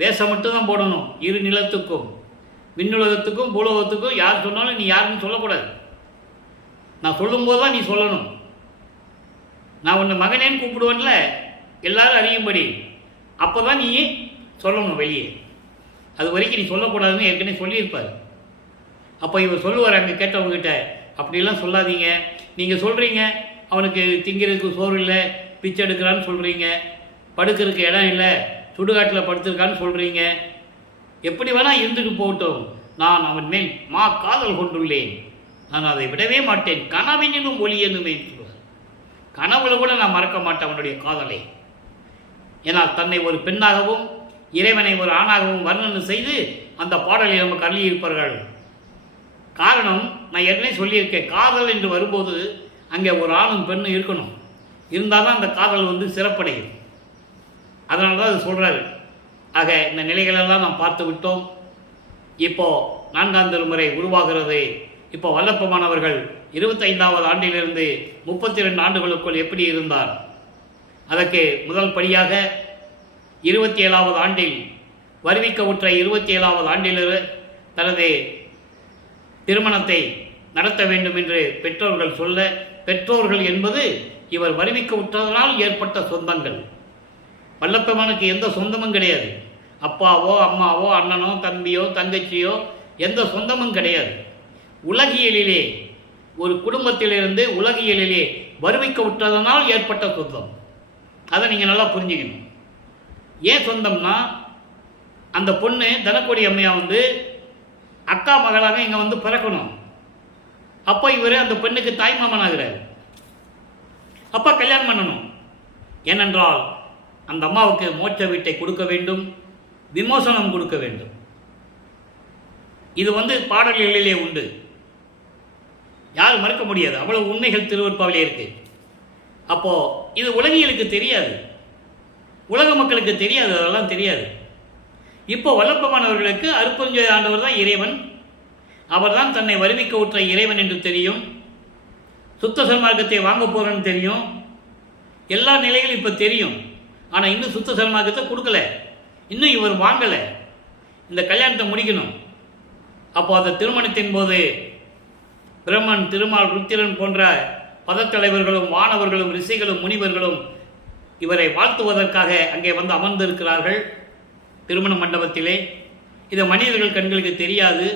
வேஷம் மட்டும்தான் போடணும். இரு நிலத்துக்கும் விண்ணுலகத்துக்கும் பூலோகத்துக்கும் யார் சொன்னாலும் நீ யாருன்னு சொல்லக்கூடாது, நான் சொல்லும்போது தான் நீ சொல்லணும். நான் உன்னை மகனேன்னு கூப்பிடுவேன்ல எல்லாரும் அறியும்படி, அப்போ தான் நீ சொல்லணும் வெளியே, அது வரைக்கும் நீ சொல்லக்கூடாதுன்னு ஏற்கனவே சொல்லியிருப்பார். அப்போ இவர் சொல்லுவார் அங்கே கேட்டவங்ககிட்ட, அப்படிலாம் சொல்லாதீங்க, நீங்கள் சொல்கிறீங்க அவனுக்கு திங்கிறதுக்கு சோறு இல்லை, பிச்சை எடுக்கிறான்னு சொல்கிறீங்க, படுக்கிறதுக்கு இடம் இல்லை, சுடுகாட்டில் படுத்திருக்கான்னு சொல்கிறீங்க, எப்படி வேணால் இருந்துட்டு போகட்டும், நான் அவன் மேல் காதல் கொண்டுள்ளேன், நான் அதை விடவே மாட்டேன், கனவினும் ஒளி என்னுமே சொல்லுவார். கனவுல கூட நான் மறக்க மாட்டேன் அவனுடைய காதலை. ஏன்னா தன்னை ஒரு பெண்ணாகவும் இறைவனை ஒரு ஆணாகவும் வர்ணனை செய்து அந்த பாடலை நமக்கு அள்ளியிருப்பார்கள். காரணம் நான் ஏற்கனவே சொல்லியிருக்கேன், காதல் என்று வரும்போது அங்கே ஒரு ஆணும் பெண்ணும் இருக்கணும், இருந்தால் தான் அந்த காதல் வந்து சிறப்படையும். அதனால தான் அது சொல்கிறாரு. ஆக இந்த நிலைகளெல்லாம் நாம் பார்த்து விட்டோம். இப்போது 4ஆம் திருமுறை உருவாகிறது. இப்போ வல்லப்பமானவர்கள் 25வது ஆண்டிலிருந்து 32 ஆண்டுகளுக்குள் எப்படி இருந்தார்? அதற்கு முதல் படியாக 27வது ஆண்டில் வருவிக்க உற்ற 27வது ஆண்டில் தனது திருமணத்தை நடத்த வேண்டும் என்று பெற்றோர்கள் சொல்ல, பெற்றோர்கள் என்பது இவர் வருவிக்க உற்றதனால் ஏற்பட்ட சொந்தங்கள். வல்லப்பெருமானுக்கு எந்த சொந்தமும் கிடையாது. அப்பாவோ அம்மாவோ அண்ணனோ தம்பியோ தங்கச்சியோ எந்த சொந்தமும் கிடையாது. உலகியலிலே ஒரு குடும்பத்திலிருந்து உலகியலிலே வருவிக்க விட்டதனால் ஏற்பட்ட சொந்தம். அதை நீங்கள் நல்லா புரிஞ்சுக்கணும். ஏன் சொந்தம்னா, அந்த பொண்ணு தனக்கொடி அம்மையா வந்து அக்கா மகளாக இங்கே வந்து பிறக்கணும். அப்போ இவர் அந்த பெண்ணுக்கு தாய்மாமன் ஆகிறார். அப்போ கல்யாணம் பண்ணணும். ஏனென்றால் அந்த அம்மாவுக்கு மோட்ச வீட்டை கொடுக்க வேண்டும், விமோசனம் கொடுக்க வேண்டும். இது வந்து பாடல்களிலே உண்டு, யாரும் மறுக்க முடியாது. அவ்வளவு உண்மைகள் திருவருட்பாவிலே இருக்கு. அப்போ இது உலகியலுக்கு தெரியாது, உலக மக்களுக்கு தெரியாது, அதெல்லாம் தெரியாது. இப்போ வல்லப்பமானவர்களுக்கு அருட்பெருஞ்சோதி ஆண்டவர் தான் இறைவன், அவர் தான் தன்னை வருவிக்க உற்ற இறைவன் என்று தெரியும், சுத்த சன்மார்க்கத்தை வாங்க போறேன்னு தெரியும், எல்லா நிலைகளும் இப்போ தெரியும். ஆனால் இன்னும் சுத்த சன்மார்க்கத்தை கொடுக்கல, இன்னும் இவர் வாங்கலை, இந்த கல்யாணத்தை முடிக்கணும். அப்போ அந்த திருமணத்தின் போது பிரம்மன், திருமால், ருத்திரன் போன்ற பதத்தலைவர்களும் வானவர்களும் ரிஷிகளும் முனிவர்களும் இவரை வாழ்த்துவதற்காக அங்கே வந்து அமர்ந்திருக்கிறார்கள் திருமண மண்டபத்திலே. இது மனிதர்கள் கண்களுக்கு தெரியாது.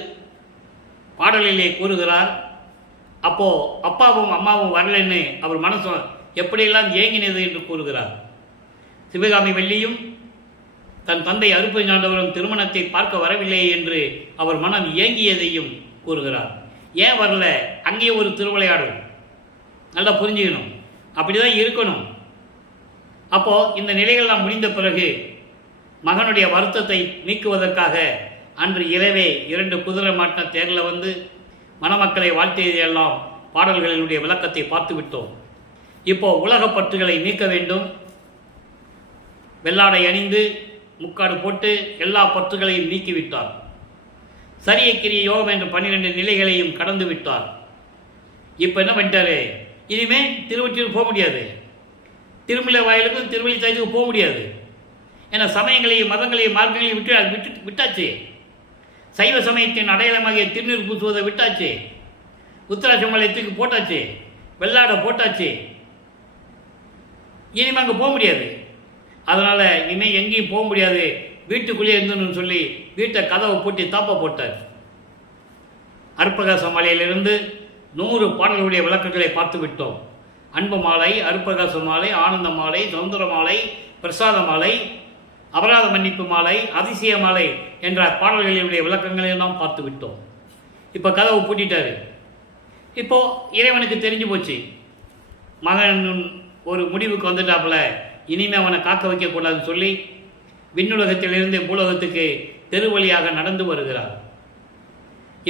பாடலிலே கூறுகிறார், அப்போது அப்பாவும் அம்மாவும் வரலன்னு அவர் மனசு எப்படியெல்லாம் ஏங்கினது என்று கூறுகிறார். சிவகாமி வெள்ளியும் தன் தந்தை அருப்பஞ்சாண்டவரும் திருமணத்தை பார்க்க வரவில்லை என்று அவர் மனம் ஏங்கியதையும் கூறுகிறார். ஏன் வரல? அங்கேயே ஒரு திருவிளையாடல். நல்லா புரிஞ்சுக்கணும், அப்படி தான் இருக்கணும். அப்போது இந்த நிலைகள்லாம் முடிந்த பிறகு மகனுடைய வருத்தத்தை நீக்குவதற்காக அன்று இரவே 2 குதிரை மாட்டின தேரில் வந்து மணமக்களை வாழ்த்தியதையெல்லாம் பாடல்களினுடைய விளக்கத்தை பார்த்து விட்டோம். இப்போ உலக பற்றுகளை நீக்க வேண்டும். வெள்ளாடை அணிந்து முக்காடு போட்டு எல்லா பற்றுகளையும் நீக்கிவிட்டார். சரியக்கிரிய யோகம் என்ற 12 நிலைகளையும் கடந்து விட்டார். இப்போ என்ன பண்ணிட்டாரு? இனிமே திருவொற்றியூர் போக முடியாது, திருமலை வாயிலுக்கும் திருவள்ளி தாயத்துக்கு போக முடியாது. ஏன்னா சமயங்களையும் மதங்களையும் மார்க்கங்களையும் விட்டாச்சு. சைவ சமயத்தின் அடையாளமாகிய திருநீர் பூசுவதை விட்டாச்சு. உத்தராட்சமலயத்துக்கு போட்டாச்சு, வெள்ளாடை போட்டாச்சு. இனிமே அங்கே போக முடியாது. அதனால் இனிமேல் எங்கேயும் போக முடியாது, வீட்டுக்குள்ளேயே இருந்துன்னு சொல்லி வீட்டை கதவை பூட்டி தாப்பா போட்டார். அருட்பிரகாச மாலையிலிருந்து 100 பாடல்களுடைய விளக்கங்களை பார்த்து விட்டோம். அன்பு மாலை, அருட்பிரகாச மாலை, ஆனந்த மாலை, சௌந்தர மாலை, பிரசாத மாலை, அபராத மன்னிப்பு மாலை, அதிசய மாலை என்ற பாடல்களுடைய விளக்கங்களை எல்லாம் பார்த்து விட்டோம். இப்போ கதவை பூட்டிட்டாரு. இப்போது இறைவனுக்கு தெரிஞ்சு போச்சு, மகன் ஒரு முடிவுக்கு வந்துட்டாப்புல, இனிமேல் அவனை காக்க வைக்கக்கூடாதுன்னு சொல்லி விண்ணுலகத்திலிருந்து பூலோகத்துக்கு தெருவழியாக நடந்து வருகிறார்.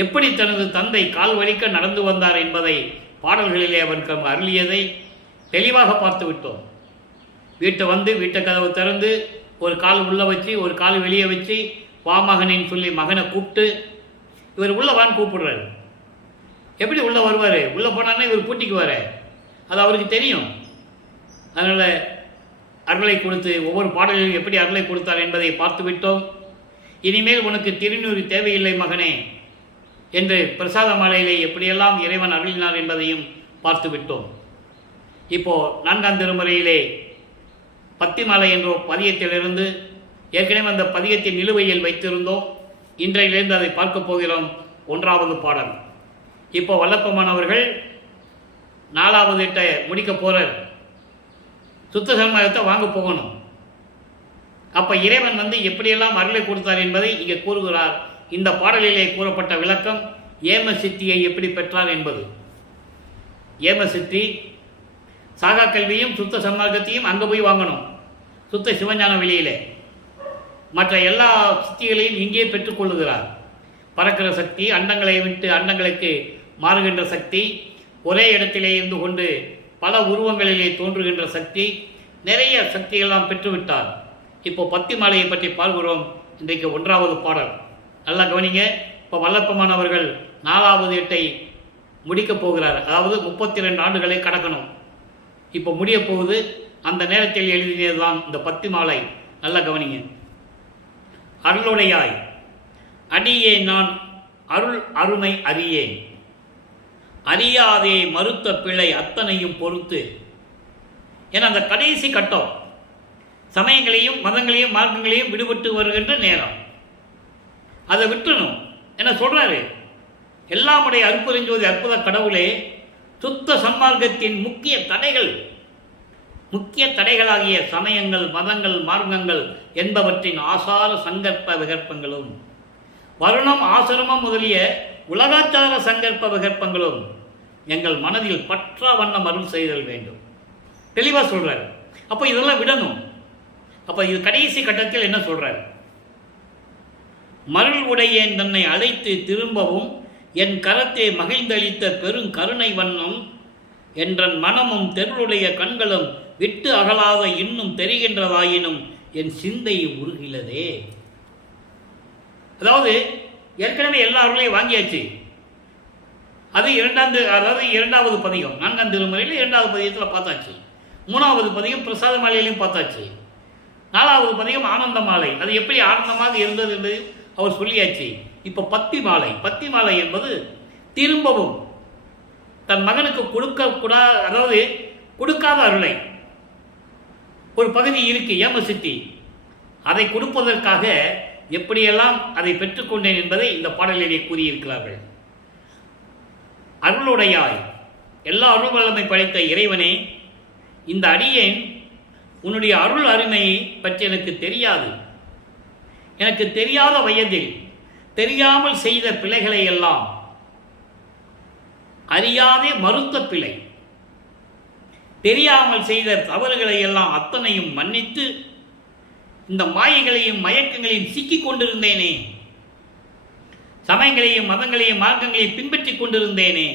எப்படி தனது தந்தை கால் வலிக்க நடந்து வந்தார் என்பதை பாடல்களிலே அவருக்கு அருளியதை தெளிவாக பார்த்து விட்டோம். வீட்டை வந்து வீட்டை கதவு திறந்து ஒரு கால் உள்ளே வச்சு ஒரு கால் வெளியே வச்சு வா மகனின்னு சொல்லி மகனை கூப்பிட்டு இவர் உள்ளே வான்னு கூப்பிடுறாரு. எப்படி உள்ளே வருவார்? உள்ளே போனான்னா இவர் பூட்டிக்குவார், அது அவருக்கு தெரியும். அதனால் அருளை கொடுத்து ஒவ்வொரு பாடலிலும் எப்படி அருளை கொடுத்தார் என்பதை பார்த்து விட்டோம். இனிமேல் உனக்கு திருநூறு தேவையில்லை மகனே என்று பிரசாத மாலையிலே எப்படியெல்லாம் இறைவன் அருளினார் என்பதையும் பார்த்து விட்டோம். இப்போது 4ஆம் திருமுறையிலே பத்தி மாலை என்ற பதியத்திலிருந்து ஏற்கனவே அந்த பதியத்தின் நிலுவையில் வைத்திருந்தோம். இன்றையிலிருந்து அதை பார்க்க போகிறோம். 1வது பாடல். இப்போ வல்லப்பமானவர்கள் 4வது எட்டை முடிக்க போகிறார். சுத்த சன்மார்க்கத்தை வாங்க போகணும். அப்போ இறைவன் வந்து எப்படியெல்லாம் அருளை கொடுத்தார் என்பதை இங்கே கூறுகிறார். இந்த பாடலிலே கூறப்பட்ட விளக்கம் ஏம சித்தியை எப்படி பெற்றார் என்பது. ஏம சித்தி சாகா கல்வியும் சுத்த சன்மார்க்கத்தையும் அங்கே போய் வாங்கணும், சுத்த சிவஞான வெளியிலே. மற்ற எல்லா சித்திகளையும் இங்கே பெற்றுக்கொள்ளுகிறார். பறக்கிற சக்தி, அண்டங்களை விட்டு அண்டங்களுக்கு மாறுகின்ற சக்தி, ஒரே இடத்திலே இருந்து கொண்டு பல உருவங்களிலே தோன்றுகின்ற சக்தி, நிறைய சக்தியெல்லாம் பெற்றுவிட்டார். இப்போ பத்தி மாலையை பற்றி பார்க்கிறோம். இன்றைக்கு 1வது பாடல். நல்லா கவனிங்க. இப்போ வல்லப்பமானவர்கள் 4வது எட்டை முடிக்கப் போகிறார். அதாவது 32 ஆண்டுகளை கடக்கணும். இப்போ முடிய போகுது. அந்த நேரத்தில் எழுதியதுதான் இந்த பத்தி மாலை. நல்லா கவனிங்க. அருளுடையாய் அடியே நான் அருள் அருமை அறியேன், அறியாதே மறுத்த பிழை அத்தனையும் பொறுத்து. ஏன்னா அந்த கடைசி கட்டம் சமயங்களையும் மதங்களையும் மார்க்கங்களையும் விடுபட்டு வருகின்ற நேரம். அதை விட்டுணும். என்ன சொல்றாரு? எல்லாமுடைய அற்புதஞ்சோதி அற்புத கடவுளே, சுத்த சன்மார்க்கத்தின் முக்கிய தடைகளாகிய சமயங்கள், மதங்கள், மார்க்கங்கள் என்பவற்றின் ஆசார சங்கற்ப விகற்பங்களும், வருணம், ஆசிரமம் முதலிய உலகாச்சார சங்கற்ப விகற்பங்களும் எங்கள் மனதில் பற்றா வண்ணம் அருள் செய்தல் வேண்டும். தெளிவாக சொல்றாரு. அப்போ இதெல்லாம் விடணும். அப்போ இது கடைசி கட்டத்தில் என்ன சொல்றாரு? மருள் உடையேன் தன்னை அழைத்து திரும்பவும் என் கரத்தை மகிழ்ந்தளித்த பெரும் கருணை வண்ணம் என்றன் மனமும் தெருளுடைய கண்களும் விட்டு அகலாத இன்னும் தெரிகின்றதாயினும் என் சிந்தை உருகிலதே. அதாவது ஏற்கனவே எல்லா அருளையும் வாங்கியாச்சு. அது 2வது பதிகம் 4ஆம் திருமுறையில் 2வது பதிகத்தில் பார்த்தாச்சு. 3வது பதிகம் பிரசாத மாலையிலையும் பார்த்தாச்சு. 4வது பதிகம் ஆனந்த மாலை, அது எப்படி ஆனந்தமாக இருந்தது என்று அவர் சொல்லியாச்சு. இப்போ பத்தி மாலை என்பது திரும்பவும் தன் மகனுக்கு கொடுக்காத அருளை ஒரு பகுதி இருக்கு, ஏமசித்தி. அதை கொடுப்பதற்காக எப்படியெல்லாம் அதை பெற்றுக்கொண்டேன் என்பதை இந்த பாடலிலே கூறியிருக்கிறார்கள். அருளுடையாய், எல்லா அருள் வல்லமை படைத்த இறைவனே, இந்த அடியேன் உன்னுடைய அருள் அருமையை பற்றி எனக்கு தெரியாது. எனக்கு தெரியாத வயதில் தெரியாமல் செய்த பிழைகளை எல்லாம் அறியாதே மறுத்த பிழை, தெரியாமல் செய்த தவறுகளை எல்லாம் அத்தனையும் மன்னித்து இந்த மாயைகளையும் மயக்கங்களையும் சிக்கிக் கொண்டிருந்தேனே, சமயங்களையும் மதங்களையும் மார்க்கங்களையும் பின்பற்றி கொண்டிருந்தேனே,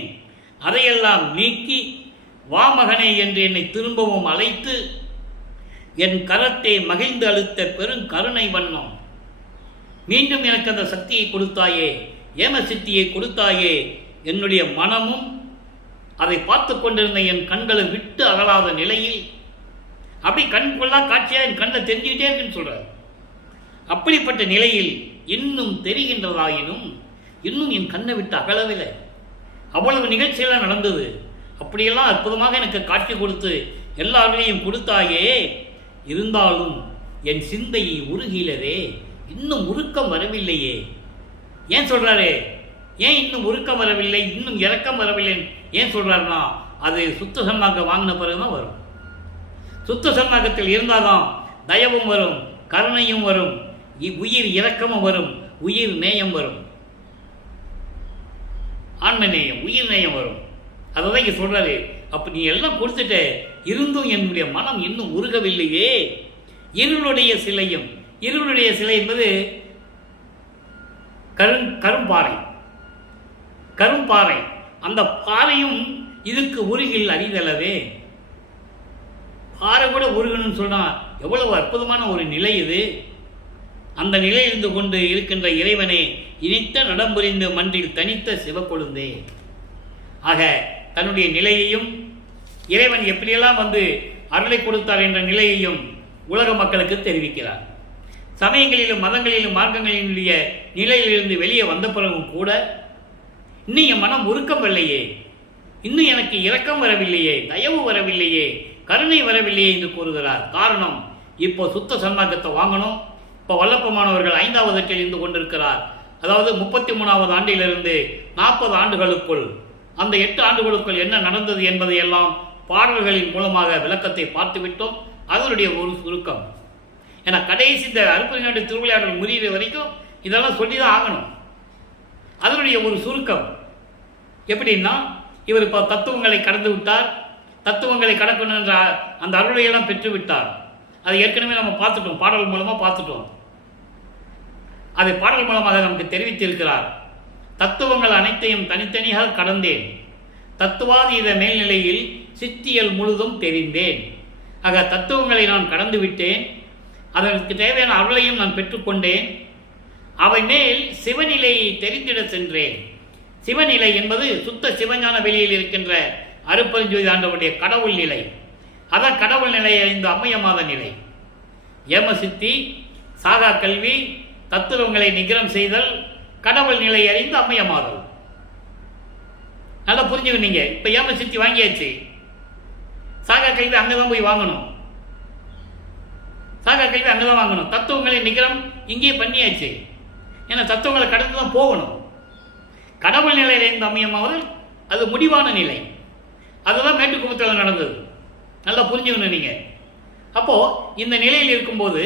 அதையெல்லாம் நீக்கி வா மகனே என்று என்னை திரும்பவும் அழைத்து என் கரத்தை மகிழ்ந்து அழுத்த பெருங்கருணை வண்ணம் மீண்டும் எனக்கு அந்த சக்தியை கொடுத்தாயே, ஏம சித்தியை கொடுத்தாயே. என்னுடைய மனமும் அதை பார்த்து கொண்டிருந்த என் கண்களை விட்டு அகலாத நிலையில் அப்படி கண் கொள்ளா காட்சியாக என் கண்ணை தெரிஞ்சுக்கிட்டே இருக்குன்னு சொல்றார். அப்படிப்பட்ட நிலையில் இன்னும் தெரிகின்றதாயினும் இன்னும் என் கண்ணை விட்டு அகலவில்லை. அவ்வளவு நிகழ்ச்சியெல்லாம் நடந்தது. அப்படியெல்லாம் அற்புதமாக எனக்கு காட்சி கொடுத்து எல்லாரையும் கொடுத்தாயே, இருந்தாலும் என் சிந்தையை உருகிலவே, இன்னும் உருக்கம் வரவில்லையே. ஏன் சொல்றாரு? ஏன் இன்னும் உருக்கம் வரவில்லை, இன்னும் இறக்கம் வரவில்லை ஏன் சொல்றாருன்னா, அது சுத்த சன்மார்க்கம் வாங்கின பிறகுதான் வரும். சுத்த சன்மார்க்கத்தில் இருந்தால்தான் தயவும் வரும், கருணையும் வரும், உயிர் இரக்கமும் வரும், உயிர் நேயம் வரும், ஆன்ம நேயம், உயிர் நேயம் வரும். அதை தான் இங்கே சொல்றாரு. அப்போ நீ எல்லாம் கொடுத்துட்ட, இருந்தும் என்னுடைய மனம் இன்னும் உருகவில்லையே. இருளுடைய சிலையும், இருளுடைய சிலை என்பது கரும்பாறை, கரும்பாறை. அந்த பாறையும் இதுக்கு உருகில் அறிதளவே. பாறை கூட உருகணும்னு சொன்னால் எவ்வளவு அற்புதமான ஒரு நிலை இது. அந்த நிலையிலிருந்து கொண்டு இருக்கின்ற இறைவனே, இனித்த நடம்புரிந்து மன்றில் தனித்த சிவக்கொழுந்தே. ஆக தன்னுடைய நிலையையும் இறைவன் எப்படியெல்லாம் வந்து அருளை கொடுத்தார் என்ற நிலையையும் உலக மக்களுக்கு தெரிவிக்கிறார். சமயங்களிலும் மதங்களிலும் மார்க்கங்களினுடைய நிலையிலிருந்து வெளியே வந்த பிறகும் கூட இன்னும் என் மனம் உருக்கம் வரலையே, இன்னும் எனக்கு இரக்கம் வரவில்லையே, தயவு வரவில்லையே, கருணை வரவில்லையே என்று கூறுகிறார். காரணம், இப்போ சுத்த சன்மார்க்கத்தை வாங்கணும். இப்போ வல்லப்பமானவர்கள் 5வது அட்டில் இருந்து கொண்டிருக்கிறார். அதாவது 33வது ஆண்டிலிருந்து 40 ஆண்டுகளுக்குள், அந்த 8 ஆண்டுகளுக்குள் என்ன நடந்தது என்பதை எல்லாம் பாடல்களின் மூலமாக விளக்கத்தை பார்த்துவிட்டோம். அதனுடைய ஒரு சுருக்கம். ஏன்னா கடைசி இந்த அருப்பெருஞ்சாண்டி திருவிளையாடல் முடிகிற வரைக்கும் இதெல்லாம் சொல்லி தான் ஆகணும். அதனுடைய ஒரு சுருக்கம் எப்படின்னா, இவர் இப்போ தத்துவங்களை கடந்து விட்டார், தத்துவங்களை கடக்கணும் என்ற அந்த அருளையெல்லாம் பெற்று விட்டார். அதை ஏற்கனவே நம்ம பார்த்துட்டோம், பாடல் மூலமாக பார்த்துட்டோம். அதை பாடல் மூலமாக நமக்கு தெரிவித்திருக்கிறார். தத்துவங்கள் அனைத்தையும் தனித்தனியாக கடந்தேன், தத்துவாதீத மேல்நிலையில் சித்தியல் முழுதும் தெரிந்தேன். ஆக தத்துவங்களை நான் கடந்து விட்டேன், அதற்கு தேவையான அருளையும் நான் பெற்றுக்கொண்டேன். அவை மேல் சிவநிலையை தெரிந்திட சென்றேன். சிவநிலை என்பது சுத்த சிவஞான வெளியில் இருக்கின்ற அருட்பெருஞ்சோதி ஆண்டவருடைய கடவுள் நிலை. அதான் கடவுள் நிலையை அறிந்த அம்மையமாத நிலை. ஏமசித்தி, சாகா கல்வி, தத்துவங்களை நிகரம் செய்தல், கடவுள் நிலை அறிந்து அம்மையமாதல். நல்லா புரிஞ்சுக்கிட்டீங்க. இப்போ ஏமசித்தி வாங்கியாச்சு, சாகா கல்வி அங்கதான் போய் வாங்கணும், சாகா கல்வி அங்கதான் வாங்கணும். தத்துவங்களை நிகரம் இங்கேயே பண்ணியாச்சு. ஏன்னா தத்துவங்களை கடந்து தான் போகணும். கடவுள் நிலையில் அறிந்த அம்மையமாவதல் அது முடிவான நிலை. அதுதான் மேட்டுக்குப்பத்தில் நடந்தது. நல்லா புரிஞ்சுக்கணும் நீங்க. அப்போ இந்த நிலையில் இருக்கும்போது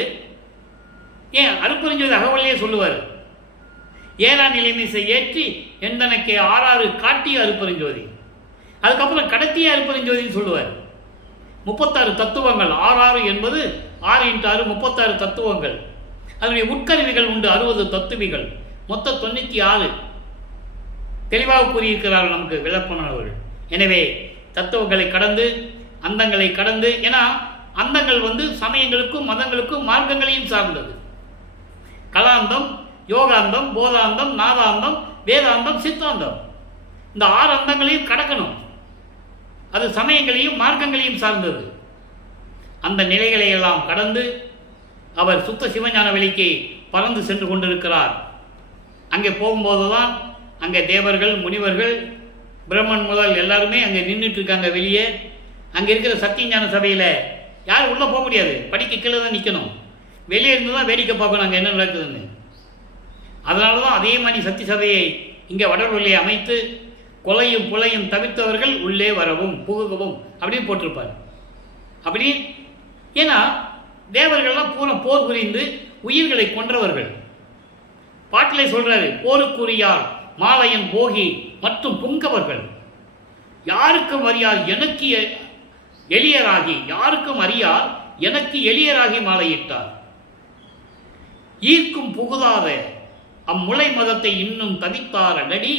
ஏன் அருட்பெருஞ்சோதி அகவலையே சொல்லுவார், 7ஆம் நிலைமிசை ஏற்றி எந்தனக்கே 6 காட்டிய அருட்பெருஞ்சோதி. அதுக்கப்புறம் கடத்திய அருட்பெருஞ்சோதின்னு சொல்லுவார். 36 தத்துவங்கள், 6 என்பது 6 × 6 36 தத்துவங்கள். அதனுடைய உட்கருவிகள் உண்டு 60 தத்துவிகள், மொத்தம் 96 தெளிவாக கூறியிருக்கிறார்கள் நமக்கு விளப்பனவர்கள். எனவே தத்துவங்களை கடந்து, அந்தங்களை கடந்து, ஏன்னா அந்தங்கள் வந்து சமயங்களுக்கும் மதங்களுக்கும் மார்க்கங்களையும் சார்ந்தது. கலாந்தம், யோகாந்தம், போதாந்தம், நாதாந்தம், வேதாந்தம், சித்தாந்தம், இந்த 6 அந்தங்களையும் கடக்கணும். அது சமயங்களையும் மார்க்கங்களையும் சார்ந்தது. அந்த நிலைகளை எல்லாம் கடந்து அவர் சுத்த சிவஞான வெளிக்கு பறந்து சென்று கொண்டிருக்கிறார். அங்கே போகும்போதுதான் அங்கே தேவர்கள், முனிவர்கள், பிரம்மன் முதல் எல்லாருமே அங்கே நின்றுட்டு இருக்காங்க வெளியே. அங்கே இருக்கிற சத்தியஞான சபையில் யாரும் உள்ளே போக முடியாது, படிக்க கீழே தான் நிற்கணும். வெளியே இருந்து தான் வேடிக்கை பார்க்கணும் அங்கே என்ன நடக்குதுன்னு. அதனால தான் அதே மாதிரி சத்திய சபையை இங்கே வடலூரிலே அமைத்து கொலையும் புலையும் தவிர்த்தவர்கள் உள்ளே வரவும் புகுகவும் அப்படின்னு போட்டிருப்பார். அப்படி ஏன்னா தேவர்கள்லாம் பூரா போர் புரிந்து உயிர்களை கொன்றவர்கள். பாட்டிலே சொல்றாரு, போருக்குரியார் மாலையன் போகி மற்றும் புங்கவர்கள் யாருக்கும் அறியார் எனக்கு எளியராகி, யாருக்கும் அறியார் எனக்கு எளியராகி மாலையிட்டார். ஈர்க்கும் புகுதாத அம்முளை மதத்தை இன்னும் தவித்தார் அடடி.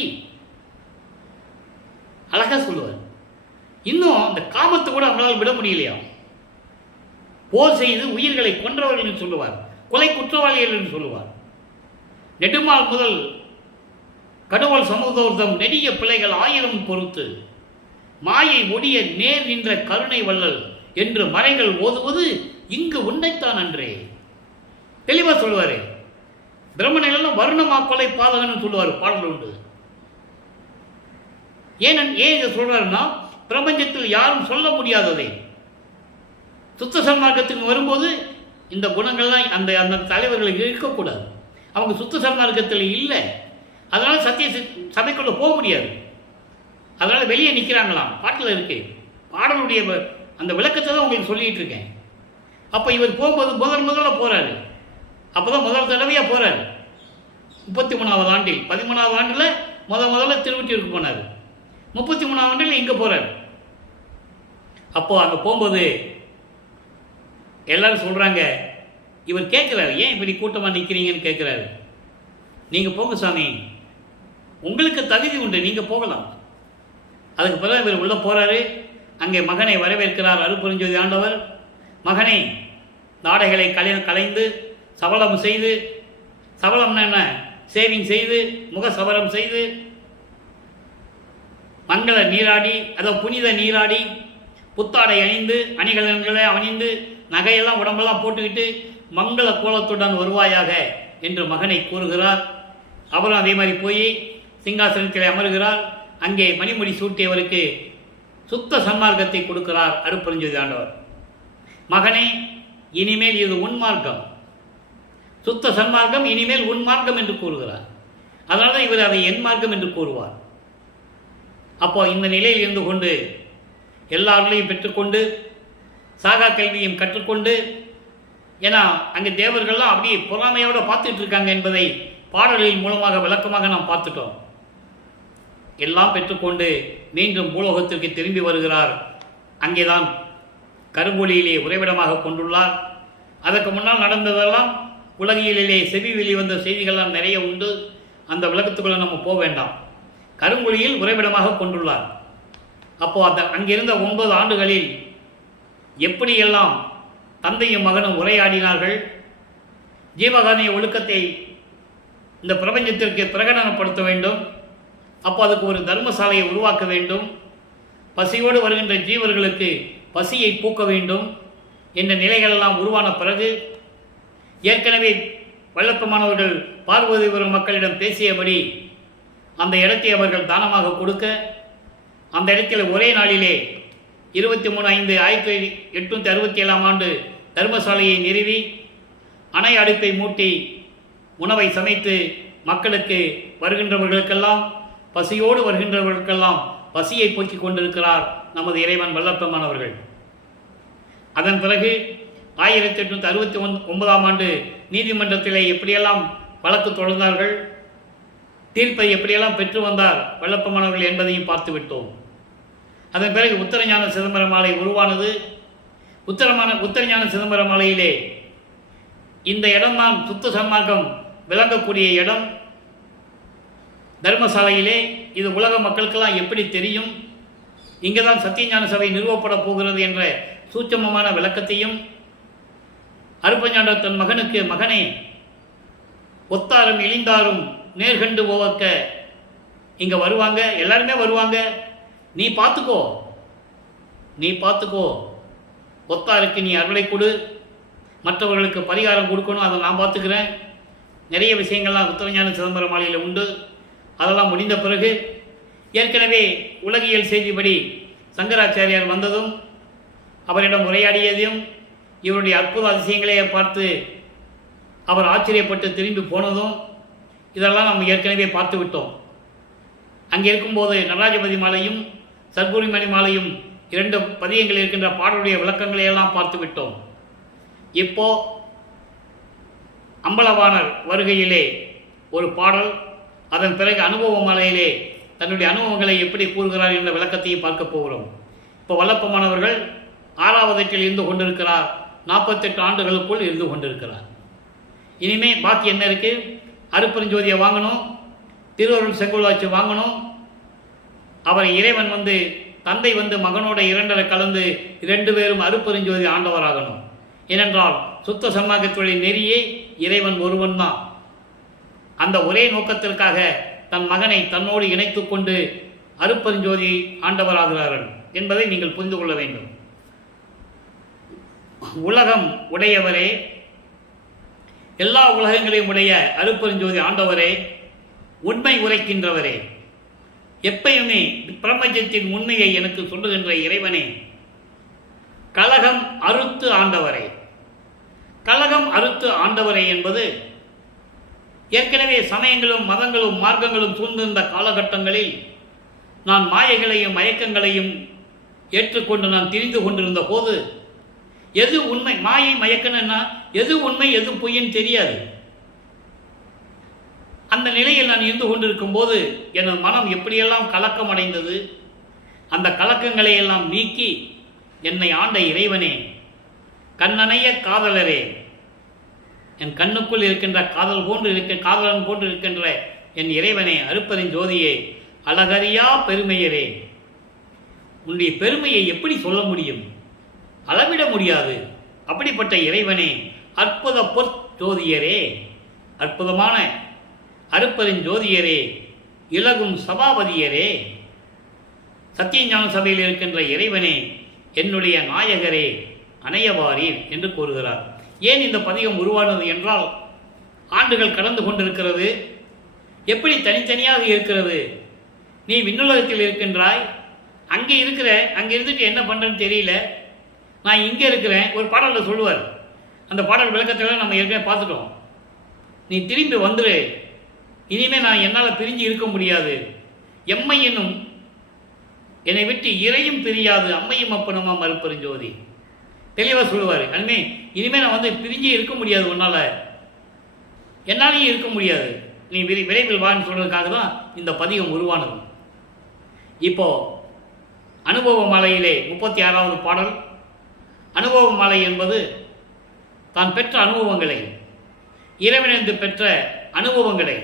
அழகா சொல்லுவார். இன்னும் அந்த காமத்தை கூட அவங்களால் விட முடியலையா. போர் செய்து உயிர்களை கொன்றவர்கள் என்று சொல்லுவார், கொலை குற்றவாளிகள் என்று சொல்லுவார். நெடுமால் முதல் கடுவல் சமுதோர்தம் நெடிய பிள்ளைகள் 1000 பொறுத்து மாயை ஒடிய நேர் நின்ற கருணை வள்ளல் என்று மறைகள் ஓதுவது இங்கு உன்னைத்தான் அன்றே. தெளிவா சொல்லுவாரு. பிரம்மணெல்லாம் வருணமா கொலை பாதகன்னு சொல்லுவார், பாடல் உண்டு. ஏன் இதை சொல்றாருன்னா, பிரபஞ்சத்தில் யாரும் சொல்ல முடியாததை சுத்த சன்மார்க்கத்துக்கு வரும்போது இந்த குணங்கள்லாம் அந்த அந்த தலைவர்களுக்கு இருக்கக்கூடாது. அவங்க சுத்த சன்மார்க்கத்தில் இல்லை, அதனால சத்திய சபைக்குள்ள போக முடியாது. அதனால வெளியே நிற்கிறாங்களாம். பாட்டில் இருக்கு. பாடலுடைய அந்த விளக்கத்தை தான் உங்களுக்கு சொல்லிட்டு இருக்கேன். அப்போ இவர் போகும்போது முதல்ல போறாரு. அப்போதான் முதல் தடவையாக போறாரு. 33வது ஆண்டில், 13வது ஆண்டில் முதல்ல திருவொற்றியூருக்கு போனார். 33வது ஆண்டில் இங்கே போறாரு. அப்போ அங்கே போகும்போது எல்லாரும் சொல்றாங்க, இவர் கேட்குறாரு, ஏன் இப்படி கூட்டமாக நிற்கிறீங்கன்னு கேட்குறாரு. நீங்கள் போங்க சாமி, உங்களுக்கு தகுதி உண்டு, நீங்கள் போகலாம். அதுக்கு பிறகு இவர் உள்ளே போகிறாரு. அங்கே மகனை வரவேற்கிறார் அருட்பெருஞ்சோதி ஆண்டவர். மகனை நாடைகளை கலைந்து சபலம் செய்து, சபலம்னா என்ன, சேவிங் செய்து முக சபலம் செய்து மங்கள நீராடி, அதாவது புனித நீராடி புத்தாடை அணிந்து அணிகலன்களை அணிந்து நகையெல்லாம் உடம்பெல்லாம் போட்டுக்கிட்டு மங்கள கோலத்துடன் வருவாயாக என்று மகனை கூறுகிறார். அவரும் அதே மாதிரி போய் சிங்காசனத்தில் அமருகிறார். அங்கே மணிமுடி சூட்டியவருக்கு சுத்த சன்மார்க்கத்தை கொடுக்கிறார் அருட்பெருஞ்சோதி ஆண்டவர். மகனே, இனிமேல் இது உன்மார்க்கம், சுத்த சன்மார்க்கம் இனிமேல் உன்மார்க்கம் என்று கூறுகிறார். அதனால தான் இவர் அதை என் மார்க்கம் என்று கூறுவார். அப்போ இந்த நிலையில் இருந்து கொண்டு எல்லார்களையும் பெற்றுக்கொண்டு சாகா கல்வியும் கற்றுக்கொண்டு, ஏன்னா அங்கே தேவர்கள்லாம் அப்படியே பொறாமையோடு பார்த்துட்டு இருக்காங்க என்பதை பாடல்களின் மூலமாக விளக்கமாக நாம் பார்த்துட்டோம். எல்லாம் பெற்றுக்கொண்டு மீண்டும் பூலோகத்திற்கு திரும்பி வருகிறார். அங்கேதான் கரும்பொழியிலே உறைவிடமாக கொண்டுள்ளார். அதற்கு முன்னால் நடந்ததெல்லாம் உலகியலிலே செவி வெளிவந்த செய்திகள்லாம் நிறைய உண்டு. அந்த விளக்கத்துக்குள்ள நம்ம போக வேண்டாம். கரும்பொழியில் உறைவிடமாக கொண்டுள்ளார். அப்போ அங்கிருந்த 9 ஆண்டுகளில் எப்படியெல்லாம் தந்தையும் மகனும் உரையாடினார்கள், ஜீவகாருண்ய ஒழுக்கத்தை இந்த பிரபஞ்சத்திற்கு பிரகடனப்படுத்த வேண்டும். அப்போ அதுக்கு ஒரு தர்மசாலையை உருவாக்க வேண்டும். பசியோடு வருகின்ற ஜீவர்களுக்கு பசியை போக்க வேண்டும் என்ற நிலைகளெல்லாம் உருவான பிறகு, ஏற்கனவே வல்லப்பமானவர்கள் பார்வதிபுரம் மக்களிடம் பேசியபடி அந்த இடத்தை அவர்கள் தானமாக கொடுக்க, அந்த இடத்தில் ஒரே நாளிலே 23/5/1867 தர்மசாலையை நிறுவி அணை அடுப்பை மூட்டி உணவை சமைத்து மக்களுக்கு வருகின்றவர்களுக்கெல்லாம், பசியோடு வருகின்றவர்களுக்கெல்லாம் பசியை போக்கிக் கொண்டிருக்கிறார் நமது இறைவன் வல்லப்பமானவர்கள். அதன் பிறகு 1869 நீதிமன்றத்திலே எப்படியெல்லாம் வழக்கு தொடர்ந்தார்கள், தீர்ப்பை எப்படியெல்லாம் பெற்று வந்தார் வல்லப்பமானவர்கள் என்பதையும் பார்த்து விட்டோம். அதன் பிறகு உத்தரஞான சிதம்பர மாலை உருவானது. உத்தரஞான சிதம்பர மாலையிலே இந்த இடம்தான் சுத்த சன்மார்க்கம் விளங்கக்கூடிய இடம். தர்மசாலையிலே இது உலக மக்களுக்கெல்லாம் எப்படி தெரியும், இங்கே தான் சத்தியஞான சபை நிறுவப்பட போகிறது என்ற சூட்சமமான விளக்கத்தையும், அருட்பெருஞ்சாண்டவர் தன் மகனுக்கு, மகனே ஒத்தாரும் இழிந்தாரும் நேர்கண்டு போவக்க இங்கே வருவாங்க, எல்லாருமே வருவாங்க, நீ பார்த்துக்கோ, ஒத்தாருக்கு நீ அருளை கொடு, மற்றவர்களுக்கு பரிகாரம் கொடுக்கணும், அதை நான் பார்த்துக்கிறேன். நிறைய விஷயங்கள்லாம் உத்தரஞான சிதம்பர மாலையில் உண்டு. அதெல்லாம் முடிந்த பிறகு ஏற்கனவே உலகியல் செய்திப்படி சங்கராச்சாரியார் வந்ததும் அவரிடம் உரையாடியதையும் இவருடைய அற்புத அதிசயங்களை பார்த்து அவர் ஆச்சரியப்பட்டு திரும்பி போனதும் இதெல்லாம் நம்ம ஏற்கனவே பார்த்து விட்டோம். அங்கே இருக்கும்போது நடராஜபதி மாலையும் சர்க்குரிமணி மாலையும் 2 பதியங்கள் இருக்கின்ற பாடலுடைய விளக்கங்களை எல்லாம் பார்த்து விட்டோம். இப்போ அம்பலவாணர் வருகையிலே ஒரு பாடல், அதன் பிறகு அனுபவ மாலையிலே தன்னுடைய அனுபவங்களை எப்படி கூறுகிறார் என்ற விளக்கத்தையும் பார்க்க போகிறோம். இப்போ வல்லப்பமானவர்கள் 6வது எட்டில் இருந்து கொண்டிருக்கிறார். 48 ஆண்டுகளுக்குள் இருந்து கொண்டிருக்கிறார். இனிமே பாக்கி என்ன இருக்கு? அருப்பெருஞ்சோதியை வாங்கணும், திருவருள் செங்கோலாட்சி வாங்கணும். அவரை இறைவன் தந்தை மகனோட 2 கலந்து 2 பேரும் அருப்பெருஞ்சோதி ஆண்டவராகணும். ஏனென்றால் சுத்த சன்மார்க்கத்துடைய நெறியே இறைவன் ஒருவன் தான். அந்த ஒரே நோக்கத்திற்காக தன் மகனை தன்னோடு இணைத்து கொண்டு அருப்பெருஞ்சோதி ஆண்டவராகிறார்கள் என்பதை நீங்கள் புரிந்து கொள்ள வேண்டும். உலகம் உடையவரே, எல்லா உலகங்களையும் உடைய அருப்பெருஞ்சோதி ஆண்டவரே, உண்மை உரைக்கின்றவரே, எப்பயுமே பிரபஞ்சத்தின் உண்மையை எனக்கு சொல்லுகின்ற இறைவனே, கலகம் அறுத்து ஆண்டவரே. கலகம் அறுத்து ஆண்டவரே என்பது ஏற்கனவே சமயங்களும் மதங்களும் மார்க்கங்களும் சூழ்ந்திருந்த காலகட்டங்களில் நான் மாயைகளையும் மயக்கங்களையும் ஏற்றுக்கொண்டு நான் திரிந்து கொண்டிருந்த போது எது உண்மை, மாயை மயக்கம்னா எது உண்மை எது பொய்ன்னு தெரியாது. அந்த நிலையில் நான் இருந்து கொண்டிருக்கும் போது எனது மனம் எப்படியெல்லாம் கலக்கம் அடைந்தது. அந்த கலக்கங்களை எல்லாம் நீக்கி என்னை ஆண்ட இறைவனே, கண்ணனைய காதலரே, என் கண்ணுக்குள் இருக்கின்ற காதலன் போன்று இருக்கின்ற என் இறைவனே, அருப்பெருஞ்சோதியே, அழகறியா பெருமையரே, உன்னுடைய பெருமையை எப்படி சொல்ல முடியும்? அளவிட முடியாது. அப்படிப்பட்ட இறைவனே, அற்புத பொற்ஜோதியரே, அற்புதமான அருப்பெருஞ்சோதியரே, இலகும் சபாபதியரே, சத்தியஞான சபையில் இருக்கின்ற இறைவனே, என்னுடைய நாயகரே, அணையவாரீர் என்று கூறுகிறார். ஏன் இந்த பதிகம் உருவானது என்றால், ஆண்டுகள் கடந்து கொண்டிருக்கிறது. எப்படி தனித்தனியாக இருக்கிறது? நீ விண்ணுலகத்தில் இருக்கின்றாய், அங்கே இருக்கிற, அங்கே இருந்துட்டு என்ன பண்ணுறேன்னு தெரியல. நான் இங்கே இருக்கிறேன். ஒரு பாடலில் சொல்லுவார், அந்த பாடல் விளக்கத்தில் நம்ம ஏற்கனவே பார்த்துட்டோம். நீ திரும்பி வந்துரு, இனிமேல் நான் என்னால் பிரிஞ்சு இருக்க முடியாது. எம்மையினும் என்னை விட்டு இறையும் பிரியாது, அம்மையும் அப்பனுமா அருப்பெருஞ்சோதி தெளிவாக சொல்லுவார். அதுமே இனிமேல் நான் பிரிஞ்சே இருக்க முடியாது, உன்னால் என்னாலேயும் இருக்க முடியாது, நீ விரைவில் வான்னு சொல்றதுக்காக தான் இந்த பதிகம் உருவானது. இப்போ அனுபவ மாலையிலே 36வது பாடல். அனுபவ மாலை என்பது தான் பெற்ற அனுபவங்களை, இறைவனிருந்து பெற்ற அனுபவங்களை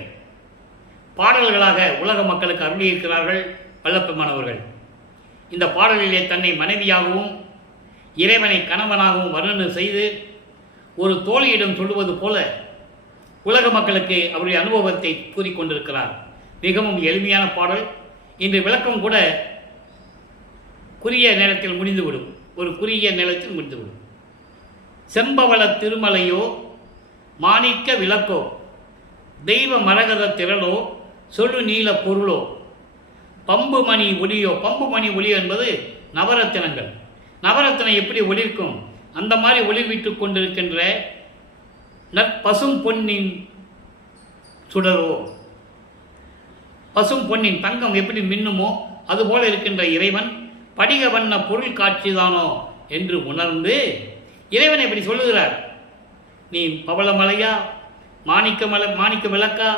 பாடல்களாக உலக மக்களுக்கு அருளியிருக்கிறார்கள் வல்லப்பெருமானவர்கள். இந்த பாடலிலே தன்னை மனைவியாகவும் இறைவனை கணவனாகவும் வர்ணனை செய்து ஒரு தோழியிடம் சொல்லுவது போல உலக மக்களுக்கு அவருடைய அனுபவத்தை கூறிக்கொண்டிருக்கிறார். மிகவும் எளிமையான பாடல். இன்று விளக்கம் கூட குறுகிய நேரத்தில் முடிந்துவிடும், ஒரு குறுகிய நேரத்தில் முடிந்துவிடும். செம்பவள திருமலையோ, மாணிக்க விளக்கோ, தெய்வ மரகத திரளோ, சொல்லு நீல பொருளோ, பம்பு மணி ஒளியோ. பம்பு மணி ஒளியோ என்பது நவரத்தினங்கள். நவரத்தினம் எப்படி ஒளிர்க்கும், அந்த மாதிரி ஒளிர்விட்டு கொண்டிருக்கின்ற நற்பசும் பொன்னின் சுடரோ. பசும் பொன்னின் தங்கம் எப்படி மின்னுமோ அதுபோல இருக்கின்ற இறைவன் படிக வண்ண பொருள் காட்சிதானோ என்று உணர்ந்து இறைவனை இப்படி சொல்லுகிறார். நீ பவளமலையா, மாணிக்க விளக்கா,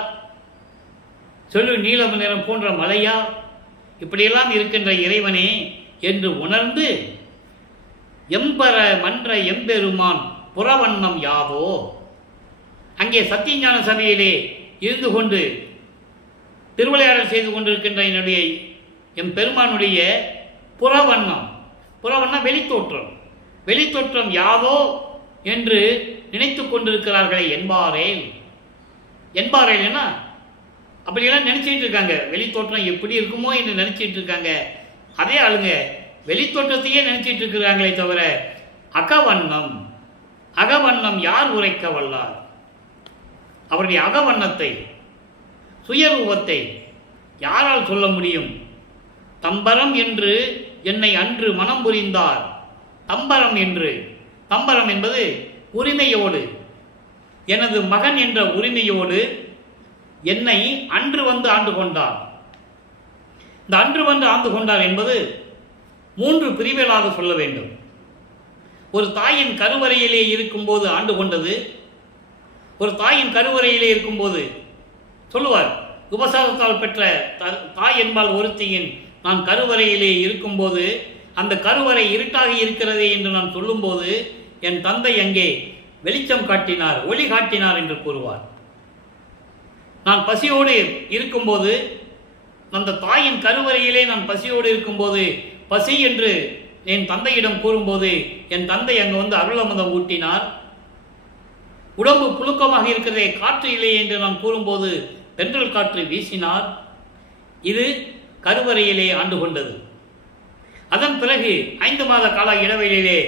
சொல்லு நீலம் நிறம் போன்ற மலையா, இப்படியெல்லாம் இருக்கின்ற இறைவனே என்று உணர்ந்து எம்பர மன்ற எம்பெருமான் புறவண்ணம் யாவோ. அங்கே சத்தியஞான சபையிலே இருந்து கொண்டு திருவிளையாடல் செய்து கொண்டிருக்கின்ற என்னுடைய எம்பெருமானுடைய புறவண்ணம், புறவண்ணம் வெளித்தோற்றம், வெளித்தோற்றம் யாவோ என்று நினைத்து கொண்டிருக்கிறார்களே என்பாரேல். என்பாரேல் என்ன அப்படியெல்லாம் நினைச்சிட்டு இருக்காங்க. வெளித்தோற்றம் எப்படி இருக்குமோ என்று நினைச்சிட்டு இருக்காங்க. அதே ஆளுங்க வெளித்தோற்றத்தையே நினைச்சிட்டு இருக்கிறாங்களே தவிர அகவண்ணம், அகவண்ணம் யார் உரைக்க வல்லார்? அவருடைய அகவண்ணத்தை, சுயரூபத்தை யாரால் சொல்ல முடியும்? தம்பரம் என்று என்னை அன்று மனம் புரிந்தார். தம்பரம் என்று, தம்பரம் என்பது உரிமையோடு, எனது மகன் என்ற உரிமையோடு என்னை அன்று வந்து ஆண்டு கொண்டார். இந்த அன்று வந்து ஆண்டு கொண்டார் என்பது 3 பிரிவுகளாக சொல்ல வேண்டும். ஒரு தாயின் கருவறையிலே இருக்கும்போது ஆண்டு கொண்டது. ஒரு தாயின் கருவறையிலே இருக்கும்போது சொல்லுவார், உபசாரத்தால் பெற்ற தாய் என்பால் ஒருத்தியின் நான் கருவறையிலே இருக்கும்போது அந்த கருவறை இருட்டாக இருக்கிறதே என்று நான் சொல்லும்போது என் தந்தை அங்கே வெளிச்சம் காட்டினார், ஒளி காட்டினார் என்று கூறுவார். நான் பசியோடு இருக்கும்போது, அந்த தாயின் கருவறையிலே நான் பசியோடு இருக்கும்போது பசி என்று என் தந்தையிடம் கூறும்போது என் தந்தை அங்கு வந்து அருளமுதம் ஊட்டினார். உடம்பு புழுக்கமாக இருக்கிறதே, காற்று இல்லை என்று நான் கூறும்போது தென்றல் காற்று வீசினார். இது கருவறையிலே ஆண்டு கொண்டது. அதன் பிறகு 5 மாத கால இடைவெளியிலே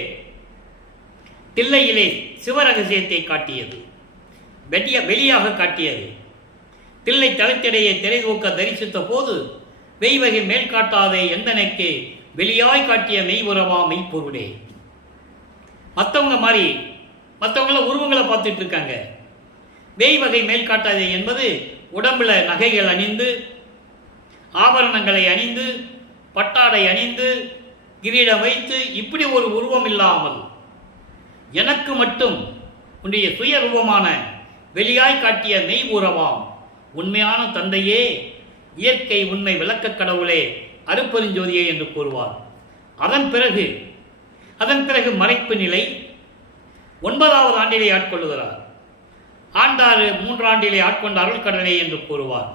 தில்லையிலே சிவரகசியத்தை காட்டியது, வெளியாக காட்டியது. தில்லை தளத்திடையே திரை தூக்க தரிசித்த போது வெய்வகை மேல் காட்டாதே எந்தனைக்கு வெளியாய் காட்டிய மெய் உறவா மெய்ப்பொருளே. மற்றவங்க மாதிரி மற்றவங்கள உருவங்களை பார்த்துட்டு இருக்காங்க. வெய்வகை மேல் காட்டாதே என்பது உடம்புல நகைகள் அணிந்து, ஆபரணங்களை அணிந்து, பட்டாடை அணிந்து, கிரீடம் வைத்து இப்படி ஒரு உருவம் இல்லாமல் எனக்கு மட்டும் உன்னுடைய சுய ரூபமான வெளியாய் காட்டிய மெய் உறவாம் உண்மையான தந்தையே, இயற்கை உண்மை விளக்க கடவுளே, அருப்பெருஞ்சோதியே என்று கூறுவார். அதன் பிறகு மறைப்பு நிலை 9வது ஆண்டிலே ஆட்கொள்ளுகிறார். ஆண்டாறு 3 ஆண்டிலே ஆட்கொண்ட அருள்கடலே என்று கூறுவார்.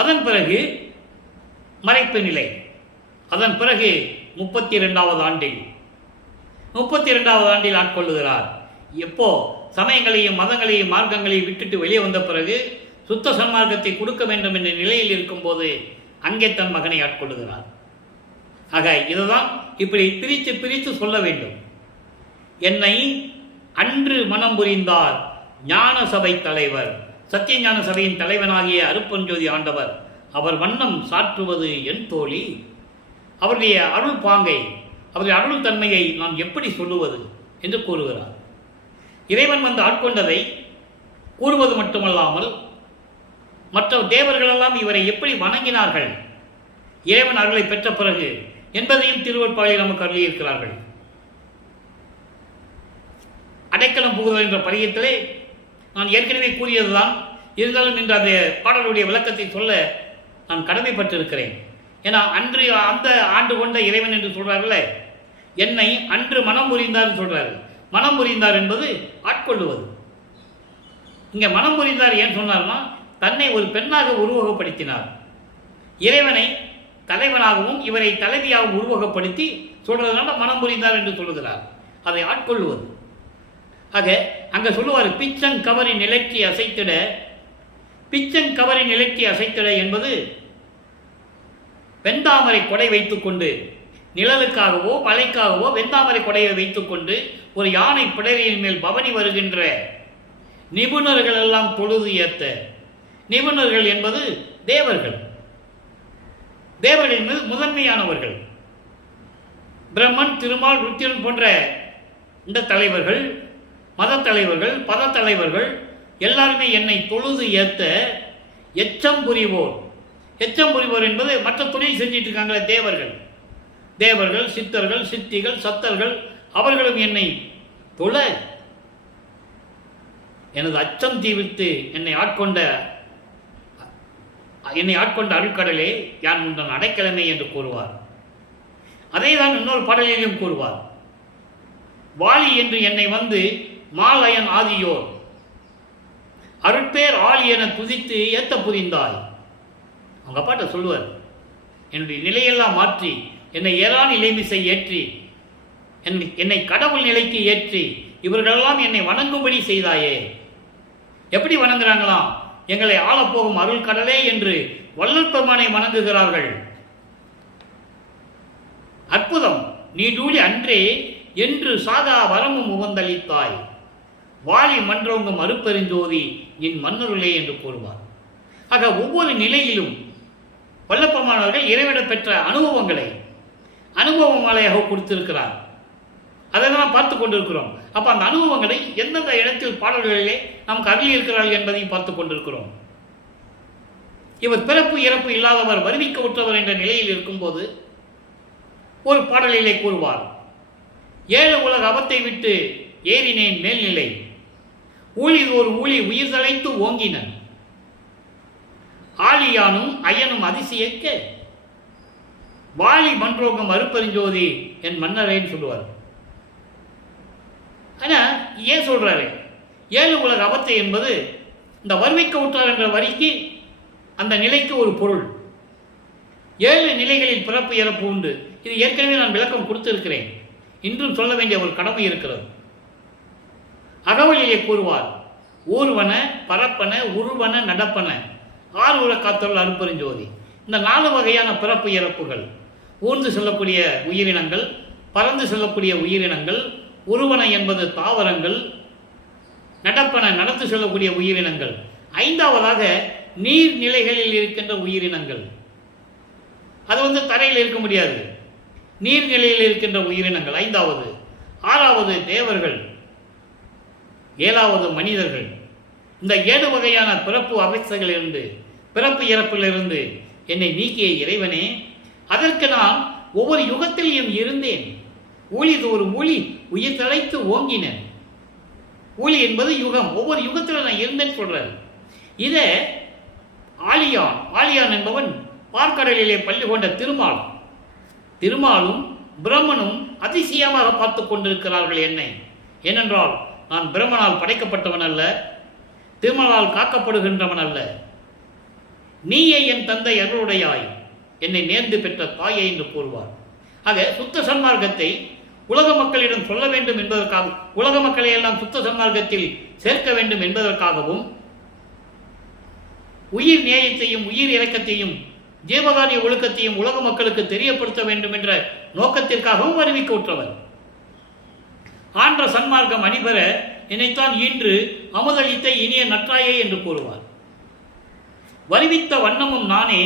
அதன் பிறகு மறைப்பு நிலை. அதன் பிறகு 32வது ஆண்டில் 32வது ஆண்டில் ஆட்கொள்ளுகிறார். எப்போ சமயங்களையும் மதங்களையும் மார்க்கங்களையும் விட்டுட்டு வெளியே வந்த பிறகு சுத்த சன்மார்க்கத்தை கொடுக்க வேண்டும் என்ற நிலையில் இருக்கும்போது அங்கே தன் மகனை ஆட்கொள்ளுகிறார். ஆக இதுதான் இப்படி பிரித்து சொல்ல வேண்டும். என்னை அன்று மனம் புரிந்தார் ஞான சபை தலைவர், சத்தியஞான சபையின் தலைவனாகிய அருப்பெருஞ்சோதி ஆண்டவர். அவர் வண்ணம் சாற்றுவது என் தோழி. அவருடைய அருள் பாங்கை, அவருடைய அருள் தன்மையை நான் எப்படி சொல்லுவது என்று கூறுகிறார். இறைவன் வந்து ஆட்கொண்டதை கூறுவது மட்டுமல்லாமல் மற்ற தேவர்களெல்லாம் இவரை எப்படி வணங்கினார்கள் இறைவன் அருளை பெற்ற பிறகு என்பதையும் திருவருட்பாவில் நமக்கு அருளியிருக்கிறார்கள். அடைக்கலம் புகுதல் என்ற பதிகத்திலே நான் ஏற்கனவே கூறியதுதான். இருந்தாலும் இன்று அந்த பாடலுடைய விளக்கத்தை சொல்ல நான் கடமைப்பட்டிருக்கிறேன். ஏன்னா அன்று அந்த ஆண்டு கொண்ட இறைவன் என்று சொல்றார்களே, என்னை அன்று மனம் புரிந்தார் சொல்றாரு. மனம் புரிந்தார் என்பது ஆட்கொள்ளுவது. இங்க மனம் புரிந்தார் ஏன் சொன்னார்னா, தன்னை ஒரு பெண்ணாக உருவகப்படுத்தினார். இறைவனை தலைவனாகவும் இவரை தலைவியாகவும் உருவகப்படுத்தி சொல்றதுனால மனம் புரிந்தார் என்று சொல்லுகிறார். அதை ஆட்கொள்ளுவது. ஆக அங்க சொல்லுவார், பிச்சங்கவரி நிலைக்கு அசைத்திட. பிச்சங்கவரி நிலைக்கு அசைத்திட என்பது வெந்தாமரை கொடை வைத்துக்கொண்டு, நிழலுக்காகவோ மழைக்காகவோ வெந்தாமரை கொடையை வைத்துக்கொண்டு ஒரு யானை பிடரியின் மேல் பவனி வருகின்ற நிபுணர்கள் எல்லாம் தொழுது ஏத்த. நிபுணர்கள் என்பது தேவர்கள், தேவர்களின் மீது முதன்மையானவர்கள். பிரம்மன், திருமால், ருத்திரன் போன்ற இந்த தலைவர்கள், மத தலைவர்கள், பத தலைவர்கள் எல்லாருமே என்னை தொழுது ஏத்த எச்சம் புரிவோர். எச்சம் புரிவோர் என்பது மற்ற தொழில் செஞ்சிட்டு இருக்காங்களே தேவர்கள், தேவர்கள், சித்தர்கள், சித்திகள், சத்தர்கள், அவர்களும் என்னை தொழ எனது அச்சம் தீவித்து என்னை ஆட்கொண்ட அருட்கடலே யான் உந்தன் அடைக்கலமே என்று கூறுவார். அதே தான் இன்னொரு பாடலிலும் கூறுவார். வாலி என்று என்னை வந்து மாலயன் ஆதியோர் அருட்பேர் ஆளி என துதித்து ஏத்த புரிந்தாய். அவங்க பாட்ட சொல்லுவார், என்னுடைய நிலையெல்லாம் மாற்றி என்னை ஏறான் இளைமிசை ஏற்றி என்னை கடவுள் நிலைக்கு ஏற்றி இவர்களெல்லாம் என்னை வணங்கும்படி செய்தாயே. எப்படி வணங்குறாங்களாம்? எங்களை ஆளப்போகும் அருள் கடலே என்று வள்ளல் பெருமானை வணங்குகிறார்கள். அற்புதம். நீ டூலி அன்றே என்று சாதா வரமும் உகந்தளித்தாய். வாலி மன்றவங்கும் அருப்பெருஞ்சோதி என் மன்னருளே என்று கூறுவார். ஆக ஒவ்வொரு நிலையிலும் வல்லப்பெருமானவர்கள் இறைவனை பெற்ற அனுபவங்களை அனுபவ மாலையாக கொடுத்திருக்கிறார். அதை தான் பார்த்து கொண்டிருக்கிறோம். அப்போ அந்த அனுபவங்களை எந்தெந்த இடத்தில் பாடல்களிலே நமக்கு அருளி இருக்கிறார்கள் என்பதையும் பார்த்து கொண்டிருக்கிறோம். இவர் பிறப்பு இறப்பு இல்லாதவர், வருவிக்க உற்றவர் என்ற நிலையில் இருக்கும்போது ஒரு பாடலிலே கூறுவார், ஏழு உலக அவத்தை விட்டு ஏறினேன் மேல்நிலை, ஊழிதோர் ஊழி உயிர் தழைத்து ஓங்கினன், ஆழியானும் அயனும் அதிசயக்க வாலி மன்றோகம் அருப்பெருஞ்சோதி என் மன்னரேன்னு சொல்லுவார். ஆனா ஏன் சொல்றாரு? ஏழு உலக அவத்தை என்பது இந்த வருவிக்க உற்றார் என்ற வரிக்கு, அந்த நிலைக்கு ஒரு பொருள். ஏழு நிலைகளில் பிறப்பு இறப்பு உண்டு. இது ஏற்கனவே நான் விளக்கம் கொடுத்திருக்கிறேன். இன்றும் சொல்ல வேண்டிய ஒரு கடமை இருக்கிறது. அகவலிலே கூறுவார், ஊர்வன பரப்பன உருவன நடப்பன ஆறுற காத்தொருள் அருப்பெருஞ்சோதி. இந்த 4 வகையான பிறப்பு இறப்புகள், ஊர்ந்து செல்லக்கூடிய உயிரினங்கள், பறந்து செல்லக்கூடிய உயிரினங்கள், உருவன என்பது தாவரங்கள், நடப்பன நடந்து செல்லக்கூடிய உயிரினங்கள், 5வதாக நீர்நிலைகளில் இருக்கின்ற உயிரினங்கள். அது தரையில் இருக்க முடியாது, நீர்நிலையில் இருக்கின்ற உயிரினங்கள் 5வது. 6வது தேவர்கள், 7வது மனிதர்கள். இந்த 7 வகையான பிறப்பு அவஸ்தைகளிலிருந்து, பிறப்பு இறப்பிலிருந்து என்னை நீக்கிய இறைவனே, அதற்கு நான் ஒவ்வொரு யுகத்திலையும் இருந்தேன். ஊழிதோறு ஊழி உயிர் தழைத்து ஓங்கினேன். ஊழி என்பது யுகம். ஒவ்வொரு யுகத்தில் நான் இருந்தேன்னு சொல்றாரு. இதை ஆழியான் என்பவன் பார்க்கடலிலே பள்ளி கொண்ட திருமாலும் பிரம்மனும் அதிசயமாக பார்த்து கொண்டிருக்கிறார்கள் என்னை. ஏனென்றால் நான் பிரம்மனால் படைக்கப்பட்டவன் அல்ல, திருமலால் காக்கப்படுகின்றவன் அல்ல. நீயே என் தந்தை அருளுடையாய், என்னை நேர்ந்து பெற்ற தாயை என்று கூறுவார். ஆக சுத்த சன்மார்க்கத்தை உலக மக்களிடம் சொல்ல வேண்டும் என்பதற்காக, உலக மக்களை எல்லாம் சுத்த சன்மார்க்கத்தில் சேர்க்க வேண்டும் என்பதற்காகவும், உயிர் நேயத்தையும் உயிர் இறக்கத்தையும் ஜீவகாரிய ஒழுக்கத்தையும் உலக மக்களுக்கு தெரியப்படுத்த வேண்டும் என்ற நோக்கத்திற்காகவும் அறிவிக்க உற்றவர். ஆன்ற சன்மார்க்கம் அணிபெற நினைத்தான் இன்று அமுதளித்த இனிய நற்றாயே என்று கூறுவார். வருவித்த வண்ணமும் நானே,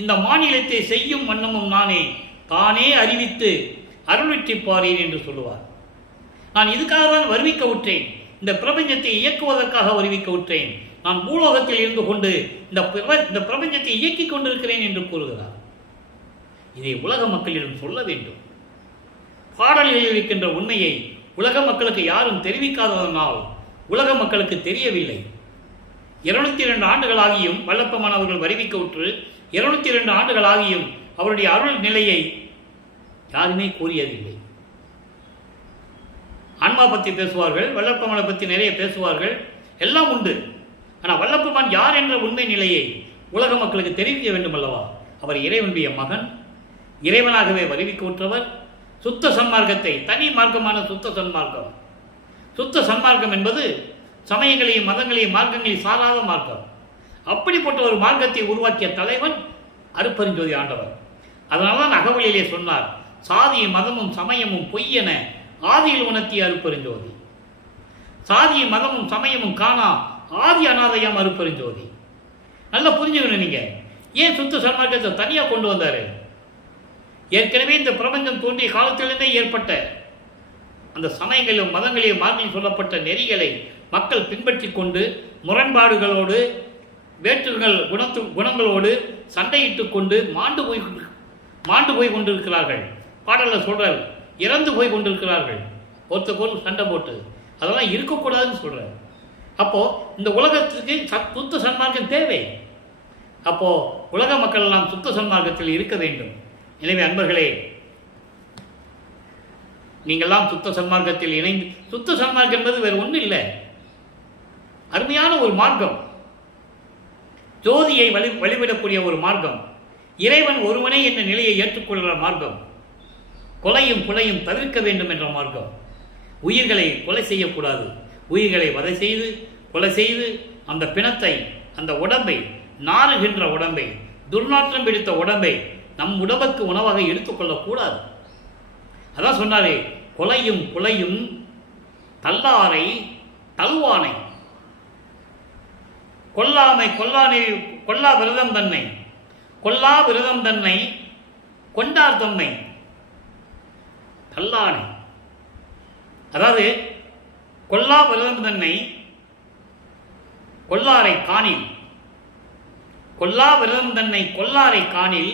இந்த மாநிலத்தை செய்யும் வண்ணமும் நானே, தானே அறிவித்து அருள்விட்டிப்பாரேன் என்று சொல்லுவார். நான் இதுக்காக தான் வருவிக்க விட்டேன், இந்த பிரபஞ்சத்தை இயக்குவதற்காக வருவிக்க விட்டேன். நான் பூலோகத்தில் இருந்து கொண்டு இந்த பிரபஞ்சத்தை இயக்கிக் கொண்டிருக்கிறேன் என்று கூறுகிறார். இதை உலக மக்களிடம் சொல்ல வேண்டும். பாடல்களில் இருக்கின்ற உண்மையை உலக மக்களுக்கு யாரும் தெரிவிக்காததனால் உலக மக்களுக்கு தெரியவில்லை. 202 ஆண்டுகளாகியும் வல்லப்பமானவர்கள் வருவிக்க உற்று 202 ஆண்டுகளாகியும் அவருடைய அருள் நிலையை யாருமே கூறியதில்லை. ஆன்மா பற்றி பேசுவார்கள், வல்லப்பமானை பற்றி நிறைய பேசுவார்கள், எல்லாம் உண்டு. ஆனால் வல்லப்பமான் யார் என்ற உண்மை நிலையை உலக மக்களுக்கு தெரிவிக்க வேண்டும் அல்லவா? அவர் இறைவனுடைய மகன், இறைவனாகவே வருவிக்க உற்றவர். சுத்த சன்மார்க்கத்தை, தனி மார்க்கமான சுத்த சன்மார்க்கம். சுத்த சன்மார்க்கம் என்பது சமயங்களையும் மதங்களையும் மார்க்கங்களையும் சாராத மார்க்கம். அப்படிப்பட்ட ஒரு மார்க்கத்தை உருவாக்கிய தலைவன் அருப்பெருஞ்சோதி ஆண்டவர். அதனால்தான் அகவலிலே சொன்னார், சாதியும் மதமும் சமயமும் பொய்யென ஆதியில் உணர்த்திய அருப்பெருஞ்சோதி. சாதியும் மதமும் சமயமும் காணா ஆதி அநாதையாம் அருப்பெருஞ்சோதி. நல்லா புரிஞ்சுக்கணும். நீங்க ஏன் சுத்த சன்மார்க்கத்தை தனியாக கொண்டு வந்தாரு? ஏற்கனவே இந்த பிரபஞ்சம் தோன்றிய காலத்திலிருந்தே ஏற்பட்ட அந்த சமயங்களிலும் மதங்களிலும் மார்க்கில் சொல்லப்பட்ட நெறிகளை மக்கள் பின்பற்றி கொண்டு முரண்பாடுகளோடு குணங்களோடு சண்டையிட்டு கொண்டு மாண்டு போய் கொண்டிருக்கிறார்கள். பாடலில் சொல்றார், இறந்து போய் கொண்டிருக்கிறார்கள். ஒருத்தருக்கு சண்டை போட்டு அதெல்லாம் இருக்கக்கூடாதுன்னு சொல்றார். அப்போ இந்த உலகத்துக்கு சுத்த சன்மார்க்கம் தேவை. அப்போ உலக மக்கள் எல்லாம் சுத்த சன்மார்க்கத்தில் இருக்க வேண்டும். எனவே அன்பர்களே, நீங்கள்லாம் சுத்த சன்மார்க்கத்தில் இணைந்து, சுத்த சன்மார்க்கம் என்பது வேறு ஒன்றும் இல்லை, அருமையான ஒரு மார்க்கம், ஜோதியை வழிவிடக்கூடிய ஒரு மார்க்கம், இறைவன் ஒருவனே என்ற நிலையை ஏற்றுக்கொள்கிற மார்க்கம், கொலையும் கொலையும் தவிர்க்க வேண்டும் என்ற மார்க்கம். உயிர்களை கொலை செய்யக்கூடாது, உயிர்களை வதை செய்து கொலை செய்து அந்த பிணத்தை, அந்த உடம்பை, நாறுகின்ற உடம்பை, துர்நாற்றம் பிடித்த உடம்பை நம் உடம்புக்கு உணவாக எடுத்துக்கொள்ளக்கூடாது. அதான் சொன்னாரே, கொலையும் கொலையும் தல்லாரை தல்வானை, கொல்லாமை கொல்லானை கொல்லா விரதம் தன்னை, கொல்லா விரதம் தன்னை கொண்டார் தம்மை தல்லானை. அதாவது கொல்லா விரதம் தன்னை கொல்லாரை காணில், கொல்லா விரதம் தன்னை கொல்லாரை காணில்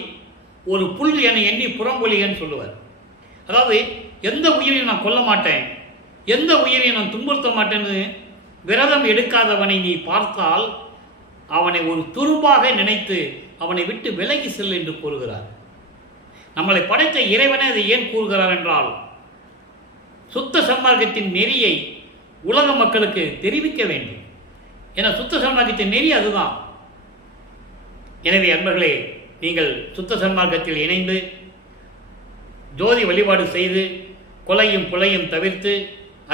ஒரு புல் என எண்ணி புறம்பொலிகன்னு சொல்லுவார். அதாவது எந்த உயிரையும் நான் கொல்ல மாட்டேன், எந்த உயிரையும் நான் துன்புறுத்த மாட்டேன்னு விரதம் எடுக்காதவனை நீ பார்த்தால் அவனை ஒரு துரும்பாக நினைத்து அவனை விட்டு விலகி செல் என்று கூறுகிறார். நம்மளை படைத்த இறைவனே அதை ஏன் கூறுகிறார் என்றால், சுத்த சன்மார்க்கத்தின் நெறியை உலக மக்களுக்கு தெரிவிக்க வேண்டும். என சுத்த சன்மார்க்கத்தின் நெறி அதுதான். எனவே அன்பர்களே, நீங்கள் சுத்த சன்மார்க்கத்தில் இணைந்து ஜோதி வழிபாடு செய்து கொலையும் புலையும் தவிர்த்து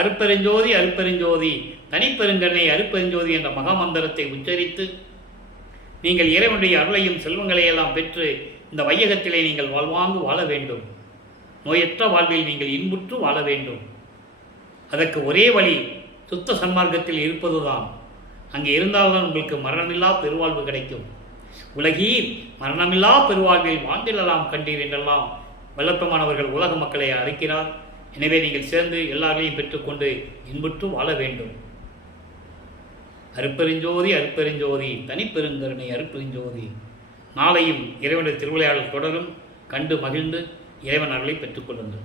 அருப்பெருஞ்சோதி அருப்பெருஞ்சோதி தனிப்பெருங்கண்ணை அருப்பெருஞ்சோதி என்ற மகாமந்திரத்தை உச்சரித்து நீங்கள் இறைவனுடைய அருளையும் செல்வங்களையெல்லாம் பெற்று இந்த வையகத்திலே நீங்கள் வாழ்வாங்கு வாழ வேண்டும். நோயற்ற வாழ்வில் நீங்கள் இன்புற்று வாழ வேண்டும். அதற்கு ஒரே வழி சுத்த சன்மார்க்கத்தில் இருப்பதுதான். அங்கே இருந்தால்தான் உங்களுக்கு மரணமில்லா பெருவாழ்வு கிடைக்கும். உலகீர் மரணமில்லா பெருவாழ்வில் வாழ்ந்திடலாம் கண்டீர் என்றெல்லாம் வல்லப்பமானவர்கள் உலக மக்களை அழைக்கிறார். எனவே நீங்கள் சேர்ந்து எல்லாரையும் பெற்றுக்கொண்டு இன்புற்று வாழ வேண்டும். அருப்பெருஞ்சோதி அருப்பெருஞ்சோதி தனிப்பெருங்கருணை அருப்பெருஞ்சோதி. நாளையும் இறைவனுடைய திருவிளையாடல் தொடரும். கண்டு மகிழ்ந்து இறைவன் அருளை பெற்றுக்கொள்ளுங்கள்.